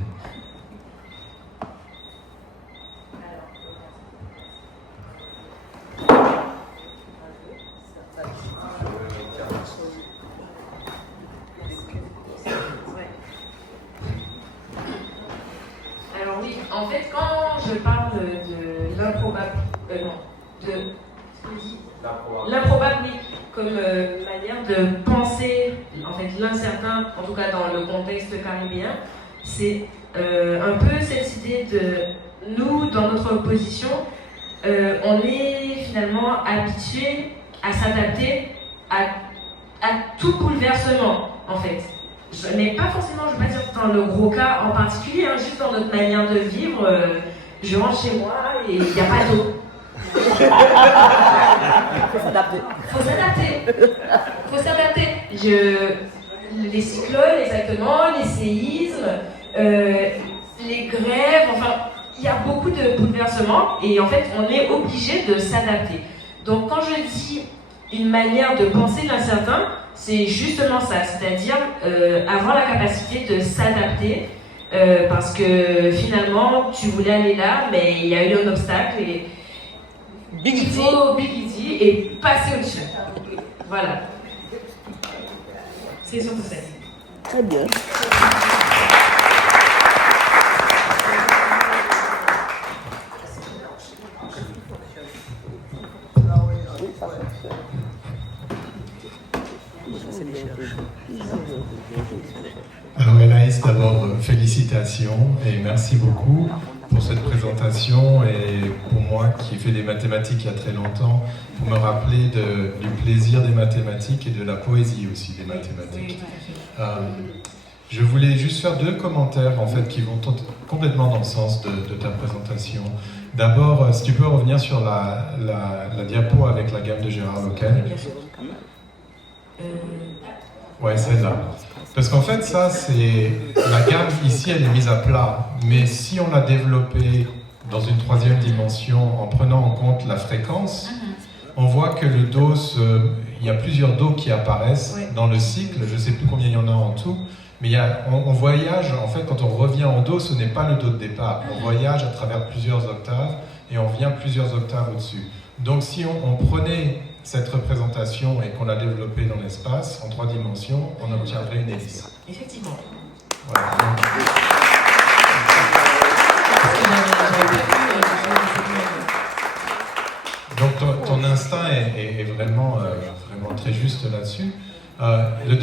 Alors oui, en fait, quand je parle de l'improbable, l'improbable, oui, comme manière de penser, en fait, l'incertain, en tout cas dans le contexte caribéen, c'est un peu cette idée de nous, dans notre position, on est finalement habitué à s'adapter à tout bouleversement, en fait. Mais pas forcément, je ne veux pas dire dans le gros cas en particulier, hein, juste dans notre manière de vivre. Je rentre chez moi et il n'y a pas d'eau. Faut s'adapter. Faut s'adapter. Les cyclones, exactement, les séismes, les grèves, enfin, il y a beaucoup de bouleversements et en fait, on est obligé de s'adapter. Donc, quand je dis une manière de penser l'incertain, c'est justement ça, c'est-à-dire avoir la capacité de s'adapter parce que finalement, tu voulais aller là, mais il y a eu un obstacle et il faut Big Easy et passer au-dessus. Voilà. C'est surtout ça. Très bien. Alors Anaïs, d'abord félicitations et merci beaucoup pour cette présentation et pour moi qui ai fait des mathématiques il y a très longtemps, pour me rappeler du plaisir des mathématiques et de la poésie aussi des mathématiques. Je voulais juste faire 2 commentaires en fait qui vont complètement dans le sens de ta présentation. D'abord, si tu peux revenir sur la diapo avec la gamme de Gérard Loquel. Ouais, celle-là. Parce qu'en fait, ça, c'est... La gamme, ici, elle est mise à plat. Mais si on l'a développée dans une 3e dimension, en prenant en compte la fréquence, on voit que le Do, il y a plusieurs Do qui apparaissent dans le cycle. Je ne sais plus combien il y en a en tout. Mais on voyage, en fait, quand on revient en Do, ce n'est pas le Do de départ. On voyage à travers plusieurs octaves et on vient plusieurs octaves au-dessus. Donc, si on prenait cette représentation et qu'on l'a développée dans l'espace, en 3 dimensions, on obtiendrait une hélice. Effectivement. Voilà. Donc ton instinct est vraiment très juste là-dessus. Le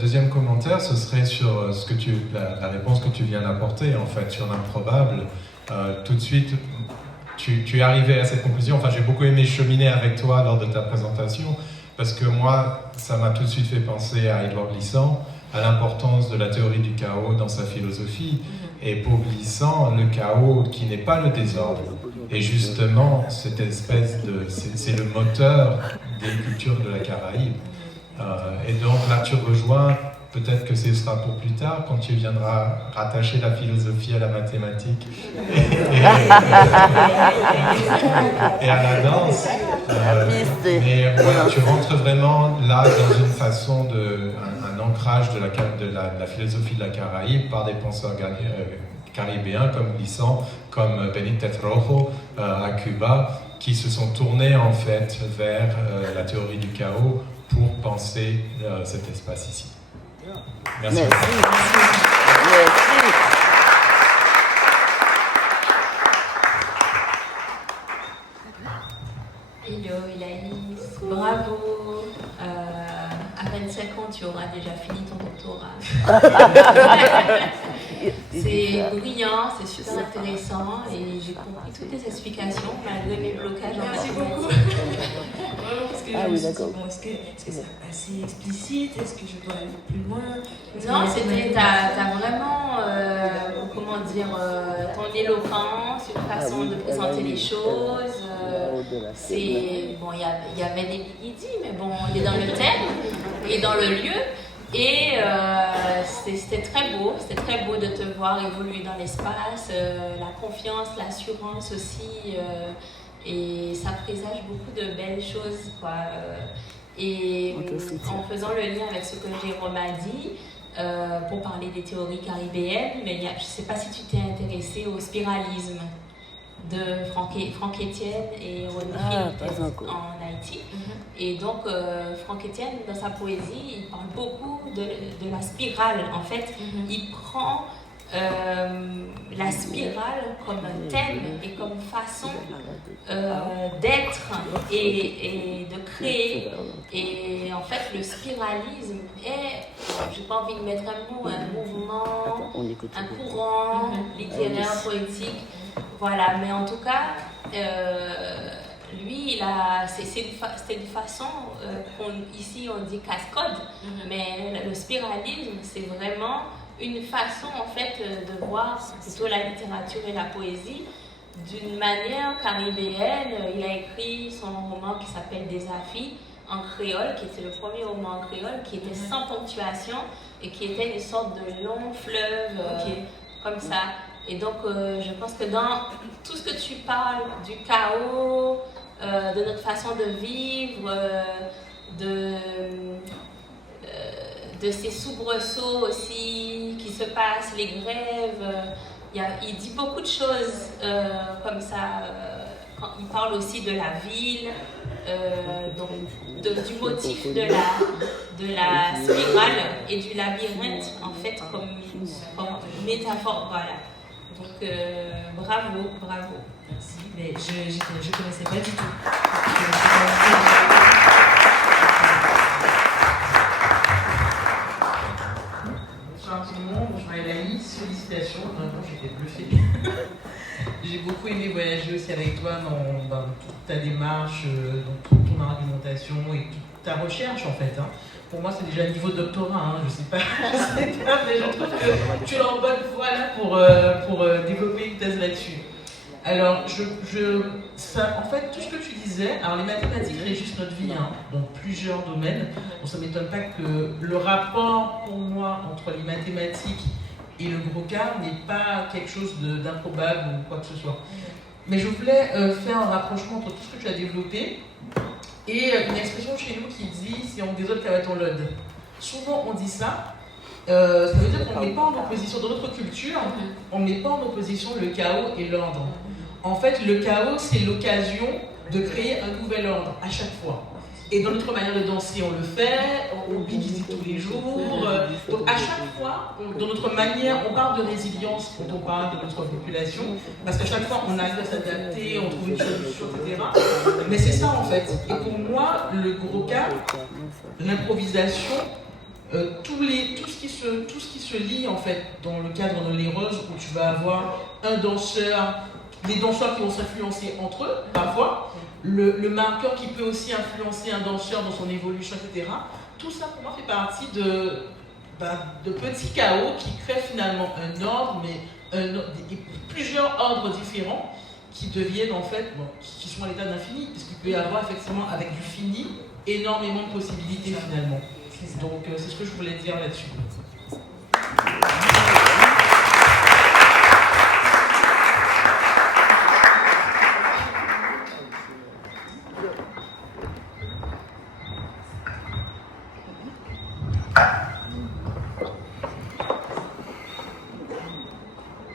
deuxième commentaire, ce serait sur la réponse que tu viens d'apporter, en fait, sur l'improbable. Tout de suite, tu es arrivé à cette conclusion. Enfin, j'ai beaucoup aimé cheminer avec toi lors de ta présentation, parce que moi, ça m'a tout de suite fait penser à Édouard Glissant, à l'importance de la théorie du chaos dans sa philosophie. Et pour Glissant, le chaos qui n'est pas le désordre, est justement cette espèce de... C'est le moteur des cultures de la Caraïbe. Et donc là, tu rejoins, peut-être que ce sera pour plus tard, quand tu viendras rattacher la philosophie à la mathématique et à la danse. Mais voilà, tu rentres vraiment là dans une façon un ancrage de la philosophie de la Caraïbe par des penseurs caribéens comme Glissant, comme Benítez Rojo à Cuba, qui se sont tournés en fait vers la théorie du chaos pour penser cet espace ici. Merci. Hello Elaïs, bravo. À 25 ans, tu auras déjà fini ton doctorat. C'est brillant, c'est super intéressant et j'ai compris toutes tes explications malgré mes blocages en Merci beaucoup. Parce que oui, d'accord. Bon, est-ce que c'est assez explicite? Est-ce que je dois aller plus loin? Non, c'était, t'as vraiment, comment dire, ton éloquence, une façon de présenter les choses. C'est, bon, il y a Ben et Big Easy, mais bon, il est dans le thème et dans le lieu. Et c'était très beau de te voir évoluer dans l'espace, la confiance, l'assurance aussi, et ça présage beaucoup de belles choses, quoi. Et en faisant le lien avec ce que Jérôme a dit, pour parler des théories caribéennes, mais je ne sais pas si tu t'es intéressé au spiralisme de Franck Etienne et René Philippe en Haïti. Et donc, Franck Etienne, dans sa poésie, il parle beaucoup de la spirale. En fait, il prend la spirale comme un thème et comme façon d'être et de créer. Et en fait, le spiralisme est, j'ai pas envie de mettre un mot, un mouvement, un courant littéraire, poétique. Voilà, mais en tout cas, lui, oui, c'est une façon, ici on dit casse-code, mais le spiralisme, c'est vraiment une façon en fait de voir plutôt la littérature et la poésie d'une manière caribéenne. Il a écrit son roman qui s'appelle Des Afis en créole, qui était le premier roman en créole, qui était sans ponctuation et qui était une sorte de long fleuve comme ça. Et donc je pense que dans tout ce que tu parles du chaos, de notre façon de vivre, de ces soubresauts aussi qui se passent, les grèves, il dit beaucoup de choses comme ça. Quand il parle aussi de la ville, donc du motif de la spirale et du labyrinthe en fait comme métaphore, voilà. Donc bravo. Merci, mais je connaissais pas du tout. Bonsoir tout le monde, bonjour Anaïs, félicitations, vraiment j'étais bluffée. J'ai beaucoup aimé voyager aussi avec toi dans toute ta démarche, dans toute ton argumentation et toute ta recherche en fait. Hein. Pour moi c'est déjà niveau doctorat, je sais pas, mais je trouve que tu es en bonne voie là pour développer une thèse là-dessus. Alors, en fait, tout ce que tu disais, alors les mathématiques régissent notre vie dans plusieurs domaines. Donc, ça ne m'étonne pas que le rapport, pour moi, entre les mathématiques et le gros cadre n'est pas quelque chose d'improbable ou quoi que ce soit. Mais je voulais faire un rapprochement entre tout ce que tu as développé et une expression chez nous qui dit « si on désole qu'à ton lode ». Souvent, on dit ça. Ça veut dire qu'on ne met pas en opposition, dans notre culture, on ne met pas en opposition le chaos et l'ordre. En fait, le chaos, c'est l'occasion de créer un nouvel ordre à chaque fois. Et dans notre manière de danser, on le fait, on visite tous les jours. Donc à chaque fois, dans notre manière, on parle de résilience quand on parle de notre population, parce qu'à chaque fois, on arrive à s'adapter, on trouve une solution, etc. Mais c'est ça en fait. Et pour moi, le gros cas, l'improvisation, tout ce qui se lie en fait dans le cadre de Les Roses, où tu vas avoir des danseurs qui vont s'influencer entre eux parfois, le marqueur qui peut aussi influencer un danseur dans son évolution, etc. Tout ça pour moi fait partie de petits chaos qui créent finalement un ordre, mais plusieurs ordres différents qui deviennent en fait, qui sont à l'état d'infini, parce qu'il peut y avoir effectivement avec du fini énormément de possibilités finalement. Donc c'est ce que je voulais dire là-dessus.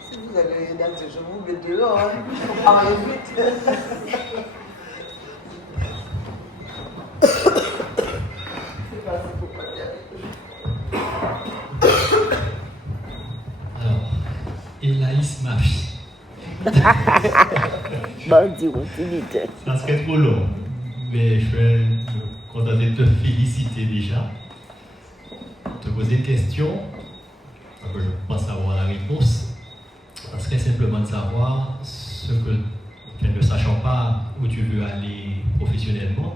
Si vous avez rien à dire, je vous mets dehors, on parle vite. Elaïs, ma fille. Ça serait trop long, mais je vais me contenter de te féliciter déjà. Te poser une question, je pense avoir la réponse. Ça serait simplement de savoir ce que, ne sachant pas où tu veux aller professionnellement,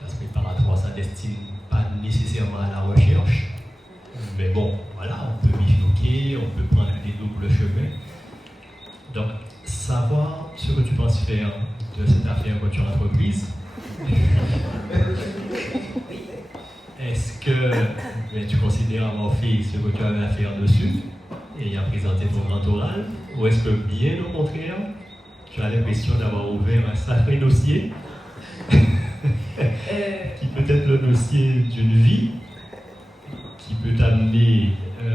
parce que par rapport à ça destine pas nécessairement à la recherche. Mais bon, voilà, on peut bifurquer, on peut prendre des doubles chemins. Donc, savoir ce que tu penses faire de cette affaire voiture entreprise. Est-ce que tu considères avoir fait ce que tu avais à faire dessus et à présenter ton grand oral? Ou est-ce que bien au contraire, tu as l'impression d'avoir ouvert un sacré dossier qui peut être le dossier d'une vie, qui peut t'amener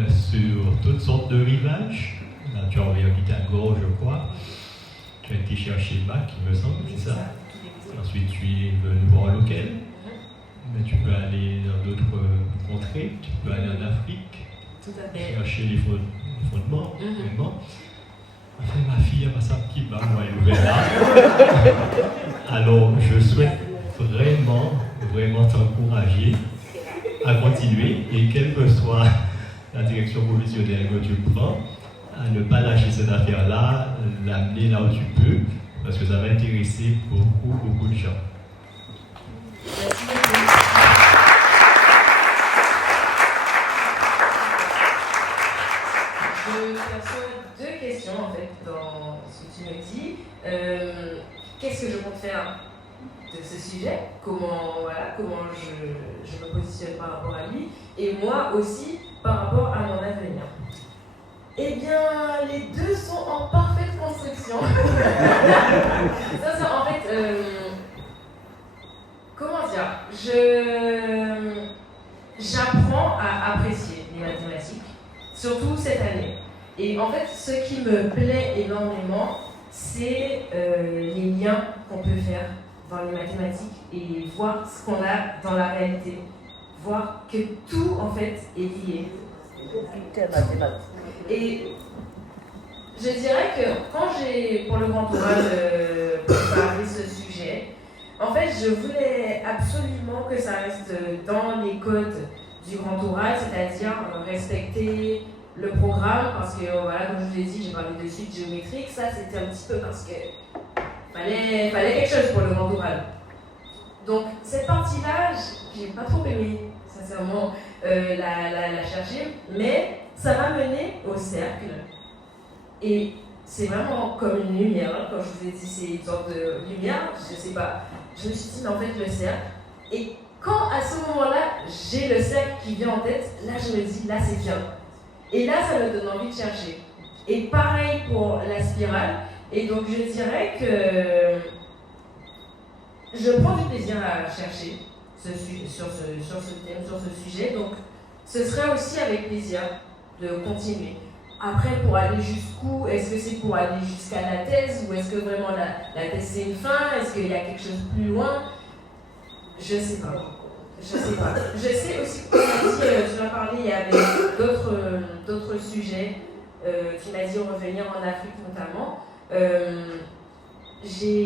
sur toutes sortes de rivages? Là, tu as envoyé à Pythagore, je crois. Tu as été chercher Bach, il me semble, c'est ça. Ensuite, tu es venu voir lequel. Mais tu peux aller dans d'autres contrées, tu peux aller en Afrique, chercher les fondements, vraiment. Enfin, ma fille a pas ça qui va, moi, elle ouvert là. Alors, je souhaite vraiment t'encourager à continuer, et quelle que soit la direction professionnelle que tu prends, à ne pas lâcher cette affaire-là, l'amener là où tu peux, parce que ça va intéresser beaucoup de gens. Merci beaucoup. Je perçois deux questions en fait dans ce que tu me dis. Qu'est-ce que je compte faire de ce sujet? Comment je me positionne par rapport à lui? Et moi aussi par rapport à mon avenir. Eh bien, les deux sont en parfaite construction. Ça, en fait, comment dire, j'apprends à apprécier les mathématiques, surtout cette année. Et en fait, ce qui me plaît énormément, c'est les liens qu'on peut faire dans les mathématiques et voir ce qu'on a dans la réalité. Voir que tout, en fait, est lié. Et je dirais que quand j'ai, pour le grand oral, préparé ce sujet, en fait, je voulais absolument que ça reste dans les codes du grand oral, c'est-à-dire respecter le programme, parce que, voilà, comme je vous l'ai dit, j'ai parlé de suite géométrique, ça c'était un petit peu parce que fallait quelque chose pour le grand oral. Donc, cette partie-là, j'ai pas trop aimé, sincèrement, la chercher, mais ça m'a mené au cercle. Et c'est vraiment comme une lumière, hein. Quand je vous ai dit c'est une sorte de lumière, je sais pas. Je me suis dit, mais en fait, le cercle. Et quand à ce moment-là, j'ai le cercle qui vient en tête, là je me dis, là c'est bien. Et là, ça me donne envie de chercher. Et pareil pour la spirale. Et donc, je dirais que je prends du plaisir à chercher sur ce thème, sur ce sujet. Donc, ce serait aussi avec plaisir de continuer. Après, pour aller jusqu'où? Est-ce que c'est pour aller jusqu'à la thèse? Ou est-ce que vraiment la thèse c'est une fin? Est-ce qu'il y a quelque chose de plus loin? Je sais pas. Je sais pas. Je sais aussi que tu m'as parlé, il y avait d'autres sujets. Tu m'as dit revenir en Afrique notamment. C'est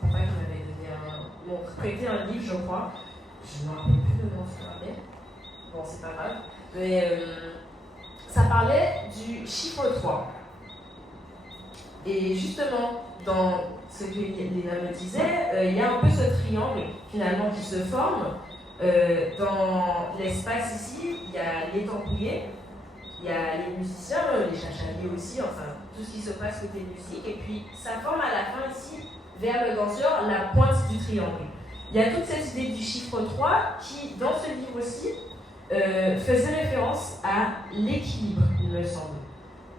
papa qui m'avait donné prêté un livre, je crois. Je ne me rappelle plus le nom, c'est pas bien. Bon, c'est pas grave. Mais ça parlait du chiffre 3. Et justement, dans ce que Léna me disait, il y a un peu ce triangle finalement qui se forme. Dans l'espace ici, il y a les Templiers, il y a les musiciens, les chachaliers aussi, enfin tout ce qui se passe côté musique. Et puis ça forme à la fin ici, vers le danseur, la pointe du triangle. Il y a toute cette idée du chiffre 3 qui, dans ce livre aussi, faisait référence à l'équilibre, il me semble.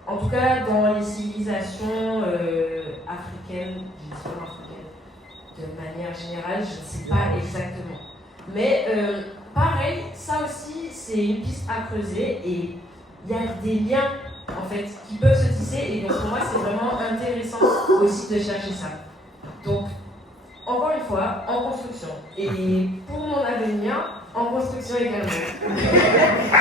En tout cas, dans les civilisations africaines, je dis pas africaines, de manière générale, je ne sais pas exactement. Mais pareil, ça aussi, c'est une piste à creuser et il y a des liens en fait qui peuvent se tisser et donc pour moi, c'est vraiment intéressant aussi de chercher ça. Donc, encore une fois, en construction. Et pour mon avenir, en construction également.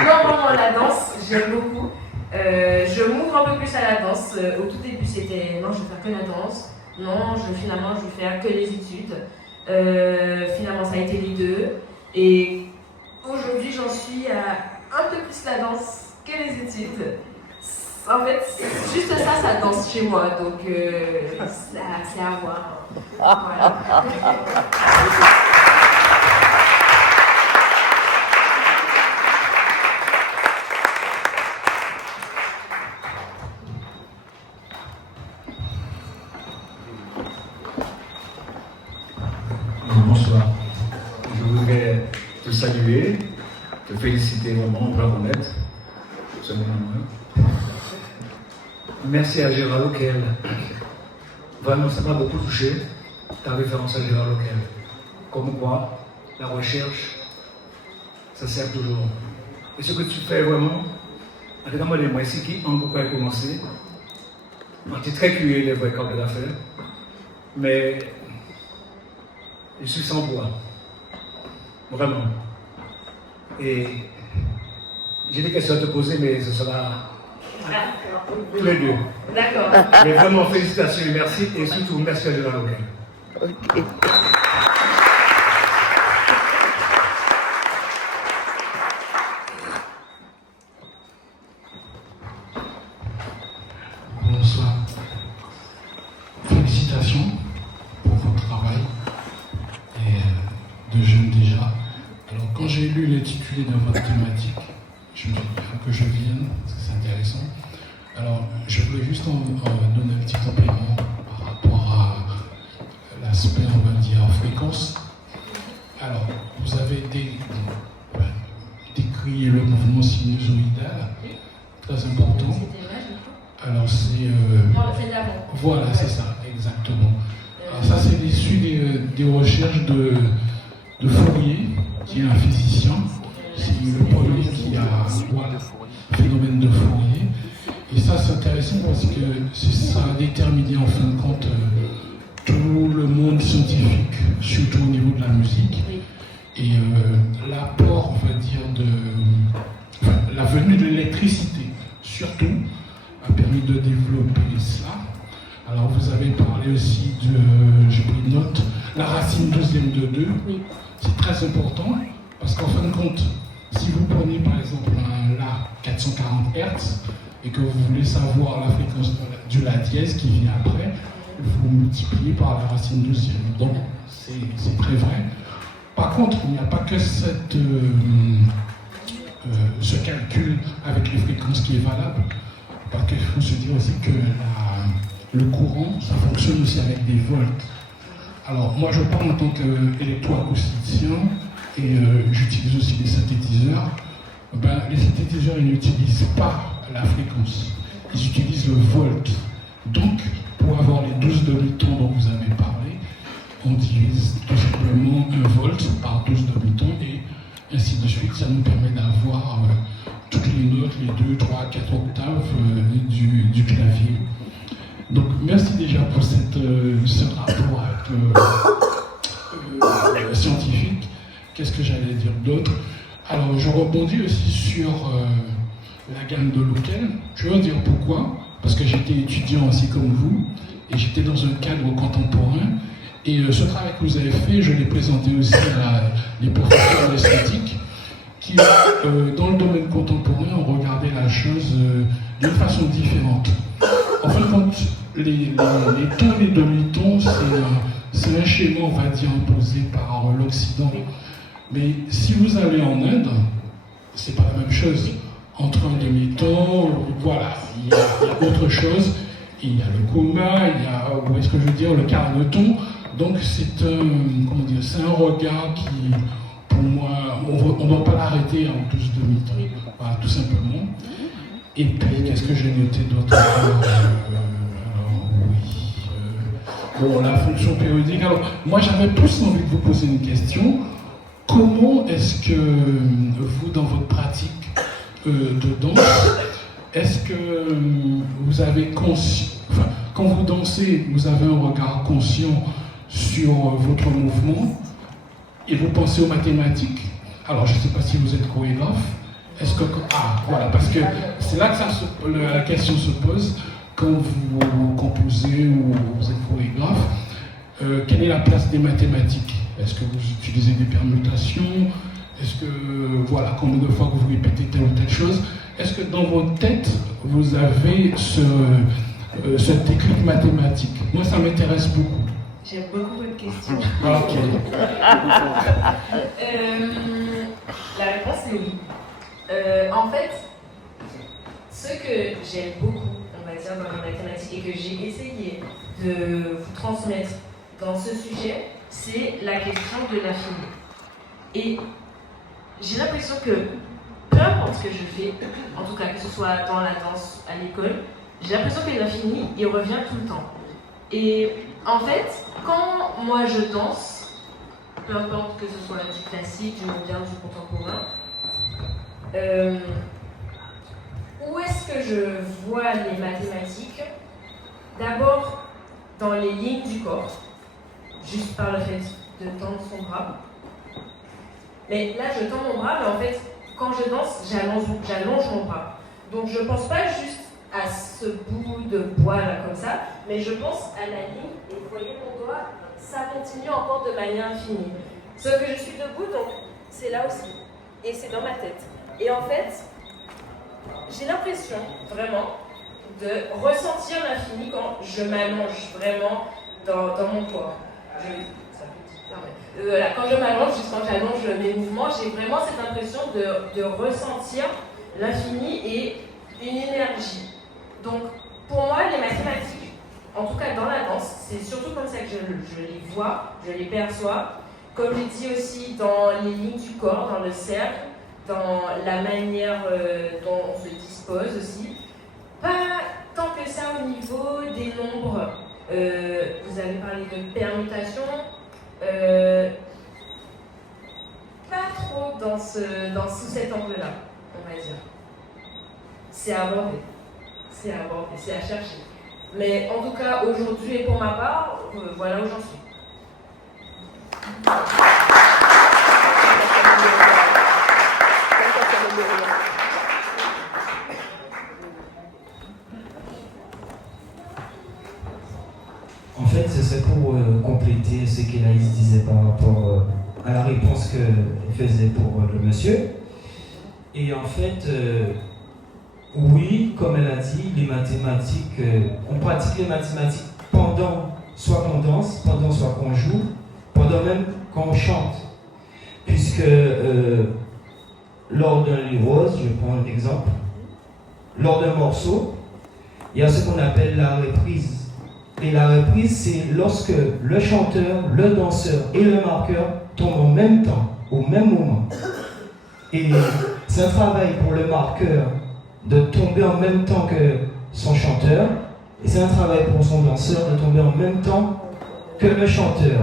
Normalement, la danse, j'aime beaucoup. Je m'ouvre un peu plus à la danse. Au tout début, c'était non, je vais faire que la danse. Non, finalement, je vais faire que les études. Finalement, ça a été les deux. Et aujourd'hui, j'en suis à un peu plus la danse que les études. En fait, juste ça danse chez moi. Donc, c'est à voir. Voilà. Bonsoir. Je voudrais te saluer, te féliciter vraiment, bravo-net, ce moment-là. Merci à Gérard Auquel. Vraiment, ça m'a beaucoup touché, ta référence à Gérard Auquel. Comme quoi, la recherche, ça sert toujours. Et ce que tu fais vraiment, regardez-moi les mots ici qui ont beaucoup commencé. Tu es très curieux des vrais corps de l'affaire, mais je suis sans voix. Vraiment. Et j'ai des questions à te poser, mais ce sera tous les deux. D'accord. Mais vraiment, félicitations et merci. Et surtout, merci à Gérard Auquel. Ok. Bonsoir. j'ai lu l'intitulé de votre thématique, je me suis dit, il faut que je vienne, parce que c'est intéressant. Alors, je voulais juste en donner un petit complément par rapport à l'aspect, on va dire, fréquence. Alors, vous avez décrit le mouvement sinusoïdal, très important. Alors, c'est... voilà, c'est ça, exactement. Alors, ça, c'est issu des recherches de Fourier, qui est un physicien. C'est le premier qui a le phénomène de Fourier. Et ça, c'est intéressant parce que ça a déterminé en fin de compte tout le monde scientifique, surtout au niveau de la musique. Et l'apport, on va dire, la venue de l'électricité, surtout, a permis de développer ça. Alors, vous avez parlé aussi j'ai pris note, la racine 12e de 2. Oui. C'est très important parce qu'en fin de compte, si vous prenez par exemple un La 440 Hz et que vous voulez savoir la fréquence du La dièse qui vient après, vous multipliez par la racine 12e. Donc, c'est très vrai. Par contre, il n'y a pas que ce calcul avec les fréquences qui est valable. Parce qu'il faut se dire aussi que le courant, ça fonctionne aussi avec des volts. Alors, moi, je parle en tant qu'électroacousticien et j'utilise aussi des synthétiseurs. Les synthétiseurs, ils n'utilisent pas la fréquence, ils utilisent le volt. Donc, pour avoir les 12 demi-tons dont vous avez parlé, on divise tout simplement 1 volt par 12 demi-tons et ainsi de suite. Ça nous permet d'avoir toutes les notes, les 2, 3, 4 octaves du clavier. Donc, merci déjà pour ce rapport avec scientifique. Qu'est-ce que j'allais dire d'autre? Alors, je rebondis aussi sur la gamme de Local. Je vais vous dire pourquoi. Parce que j'étais étudiant aussi comme vous, et j'étais dans un cadre contemporain. Et ce travail que vous avez fait, je l'ai présenté aussi à des professeurs d'esthétique qui, dans le domaine contemporain, ont regardé la chose d'une façon différente. En fin de compte, les tons et les demi-tons, c'est un schéma, on va dire, imposé par l'Occident. Mais si vous allez en Inde, c'est pas la même chose. Entre un demi-ton, voilà, il y a autre chose. Il y a le coma, il y a, où est-ce que je veux dire, le quart de ton. Donc c'est un regard qui, pour moi, on ne doit pas l'arrêter en 12 demi-tons, voilà, tout simplement. Et puis, qu'est-ce que j'ai noté d'autre? Bon, la fonction périodique. Alors, moi, j'avais plus envie de vous poser une question. Comment est-ce que vous, dans votre pratique de danse, est-ce que vous avez quand vous dansez, vous avez un regard conscient sur votre mouvement et vous pensez aux mathématiques? Alors, je ne sais pas si vous êtes chorégraphe. Est-ce que... Ah, voilà, parce que c'est là que la question se pose. Quand vous composez ou vous êtes chorégraphe, quelle est la place des mathématiques? Est-ce que vous utilisez des permutations? Est-ce que, voilà, combien de fois vous répétez telle ou telle chose? Est-ce que dans votre tête, vous avez ce déclic mathématique? Moi, ça m'intéresse beaucoup. J'aime beaucoup votre question. Ok. La réponse est oui. En fait, ce que j'aime beaucoup, on va dire, dans les mathématiques et que j'ai essayé de vous transmettre dans ce sujet, c'est la question de l'infini. Et j'ai l'impression que peu importe ce que je fais, en tout cas que ce soit dans la danse, à l'école, j'ai l'impression que l'infini, il revient tout le temps. Et en fait, quand moi je danse, peu importe que ce soit du classique, du moderne, du contemporain, où est-ce que je vois les mathématiques? D'abord dans les lignes du corps, juste par le fait de tendre son bras. Mais là, je tends mon bras, mais en fait, quand je danse, j'allonge mon bras. Donc je ne pense pas juste à ce bout de bois là comme ça, mais je pense à la ligne, et vous voyez mon doigt, ça continue encore de manière infinie. Sauf que je suis debout, donc c'est là aussi. Et c'est dans ma tête. Et en fait, j'ai l'impression vraiment de ressentir l'infini quand je m'allonge vraiment dans mon corps. Ça Voilà, quand je m'allonge, juste quand j'allonge mes mouvements, j'ai vraiment cette impression de ressentir l'infini et une énergie. Donc, pour moi, les mathématiques, en tout cas dans la danse, c'est surtout comme ça que je les vois, je les perçois. Comme je l'ai dit aussi, dans les lignes du corps, dans le cercle, dans la manière dont on se dispose aussi. Pas tant que ça au niveau des nombres. Vous avez parlé de permutation. Pas trop sous cet angle-là, on va dire. C'est à aborder, c'est à chercher. Mais en tout cas, aujourd'hui et pour ma part, voilà où j'en suis. En fait, ce serait pour compléter ce qu'Elaïs disait par rapport à la réponse qu'elle faisait pour le monsieur. Et en fait, oui, comme elle a dit, les mathématiques, on pratique les mathématiques pendant soit qu'on danse, pendant soit qu'on joue, pendant même quand on chante. Puisque lors d'un lit rose, je prends un exemple, lors d'un morceau, il y a ce qu'on appelle la reprise. Et la reprise, c'est lorsque le chanteur, le danseur et le marqueur tombent en même temps, au même moment. Et c'est un travail pour le marqueur de tomber en même temps que son chanteur, et c'est un travail pour son danseur de tomber en même temps que le chanteur,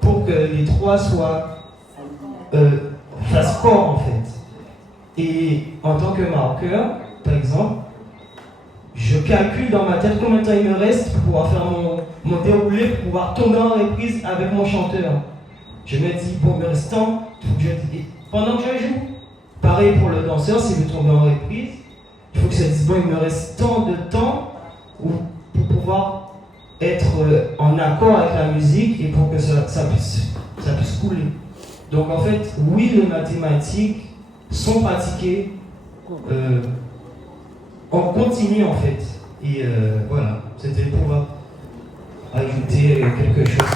pour que les trois fassent corps en fait. Et en tant que marqueur, par exemple, je calcule dans ma tête combien de temps il me reste pour pouvoir faire mon déroulé, pour pouvoir tomber en reprise avec mon chanteur. Je me dis, bon, il me reste tant, pendant que je joue. Pareil pour le danseur, s'il veut tomber en reprise, il faut que ça dise, bon, il me reste tant de temps pour pouvoir être en accord avec la musique et pour que ça puisse couler. Donc en fait, oui, les mathématiques sont pratiquées en continu en fait. Et voilà, c'était pour ajouter quelque chose.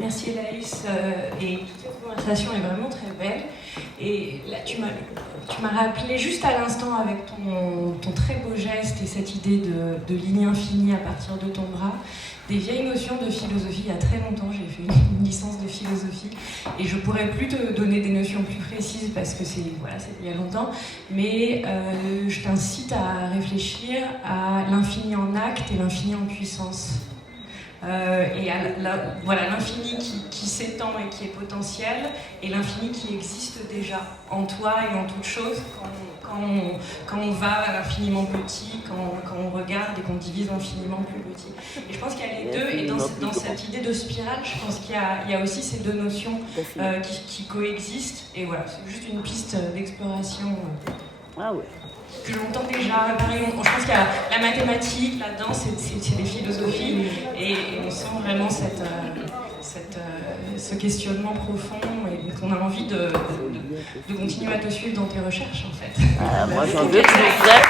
Merci Elaïs, et toute cette conversation est vraiment très belle. Et là, tu m'as rappelé juste à l'instant avec ton très beau geste et cette idée de ligne infinie à partir de ton bras, des vieilles notions de philosophie. Il y a très longtemps, j'ai fait une licence de philosophie et je pourrais plus te donner des notions plus précises parce que c'est il y a longtemps, mais je t'incite à réfléchir à l'infini en acte et l'infini en puissance. Et voilà, l'infini qui s'étend et qui est potentiel, et l'infini qui existe déjà en toi et en toute chose quand on va à l'infiniment petit, quand on regarde et qu'on divise l'infiniment plus petit. Et je pense qu'il y a les deux, et dans cette idée de spirale, je pense qu'il y a aussi ces deux notions qui coexistent, et voilà, c'est juste une piste d'exploration. Que j'entends déjà, pareil, je pense qu'il y a la mathématique, la danse, c'est des philosophies, et on sent vraiment ce questionnement profond, et qu'on a envie de continuer à te suivre dans tes recherches, en fait. Moi, j'en veux plus, hein.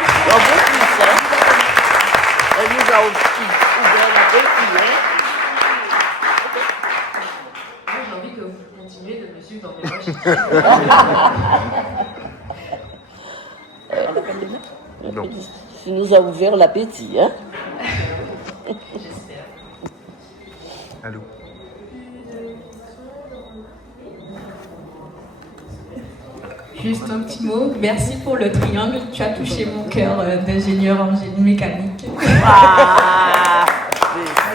Elle nous a aussi ouvert la belle. Moi, j'ai envie que vous continuiez de me suivre dans mes recherches. Non. Tu nous as ouvert l'appétit, hein? J'espère. Allô? Juste un petit mot. Merci pour le triangle. Tu as touché mon cœur d'ingénieur en génie mécanique. Parce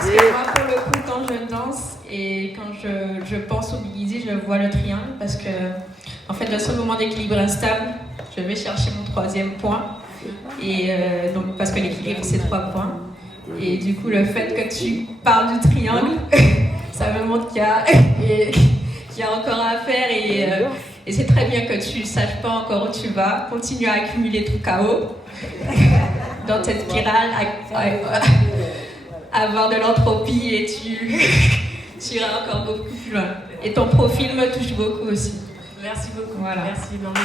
que moi, pour le coup, quand je danse et quand je pense au Big Easy, je vois le triangle parce que, en fait, le seul moment d'équilibre instable, je vais chercher mon troisième point. Et donc, parce que l'équilibre, c'est 3 points. Et du coup, le fait que tu parles du triangle, ça me montre qu'il y a encore à faire. Et c'est très bien que tu ne saches pas encore où tu vas. Continue à accumuler ton chaos dans cette spirale, avoir de l'entropie et tu iras encore beaucoup plus loin. Et ton profil me touche beaucoup aussi. Merci beaucoup. Voilà. Merci, Blanche.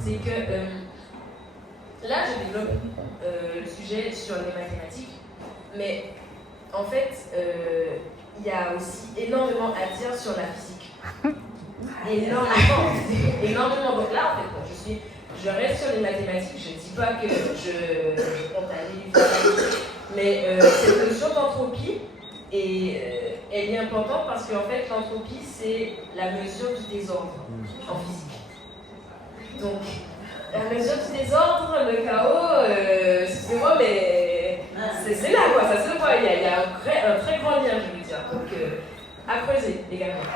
C'est que là, je développe le sujet sur les mathématiques, mais en fait, il y a aussi énormément à dire sur la physique. Énormément. Donc là, en fait, bon, je reste sur les mathématiques, je ne dis pas que je compte aller mais cette notion d'entropie, elle est importante parce qu'en fait, l'entropie, c'est la mesure du désordre en physique. Donc, la mesure du désordre, le chaos, excusez-moi, mais c'est là, quoi, ça se voit. Il y a un très grand lien, je veux dire. Donc, à creuser, également.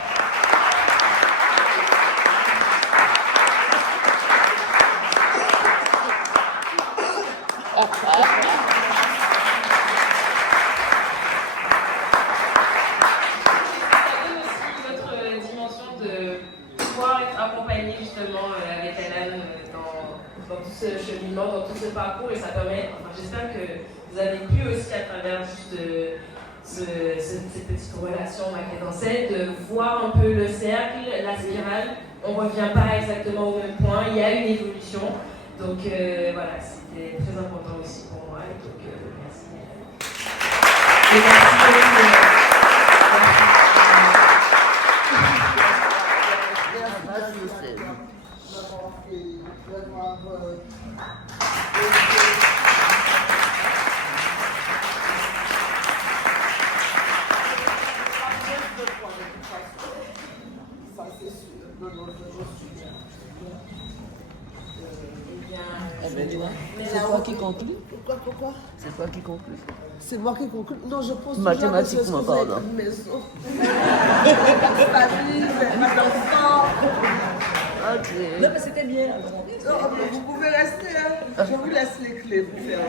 Dans tout ce cheminement, dans tout ce parcours, et ça permet, j'espère que vous avez pu aussi à travers juste cette petite relation maquette-en-scène de voir un peu le cercle, la spirale. On ne revient pas exactement au même point, il y a une évolution. Donc voilà, c'était très important aussi pour moi. Et donc merci. Et merci C'est toi qui conclue? Pourquoi? C'est toi qui conclue? C'est moi qui conclue? Non, je pense toujours Mathématiquement, pardon. une maison. Famille, pas d'enfants. Ok. Non, mais c'était bien. Non, mais vous pouvez rester, hein. Je vous laisse les clés pour faire.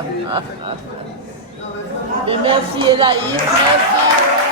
Et merci Elaïs, merci.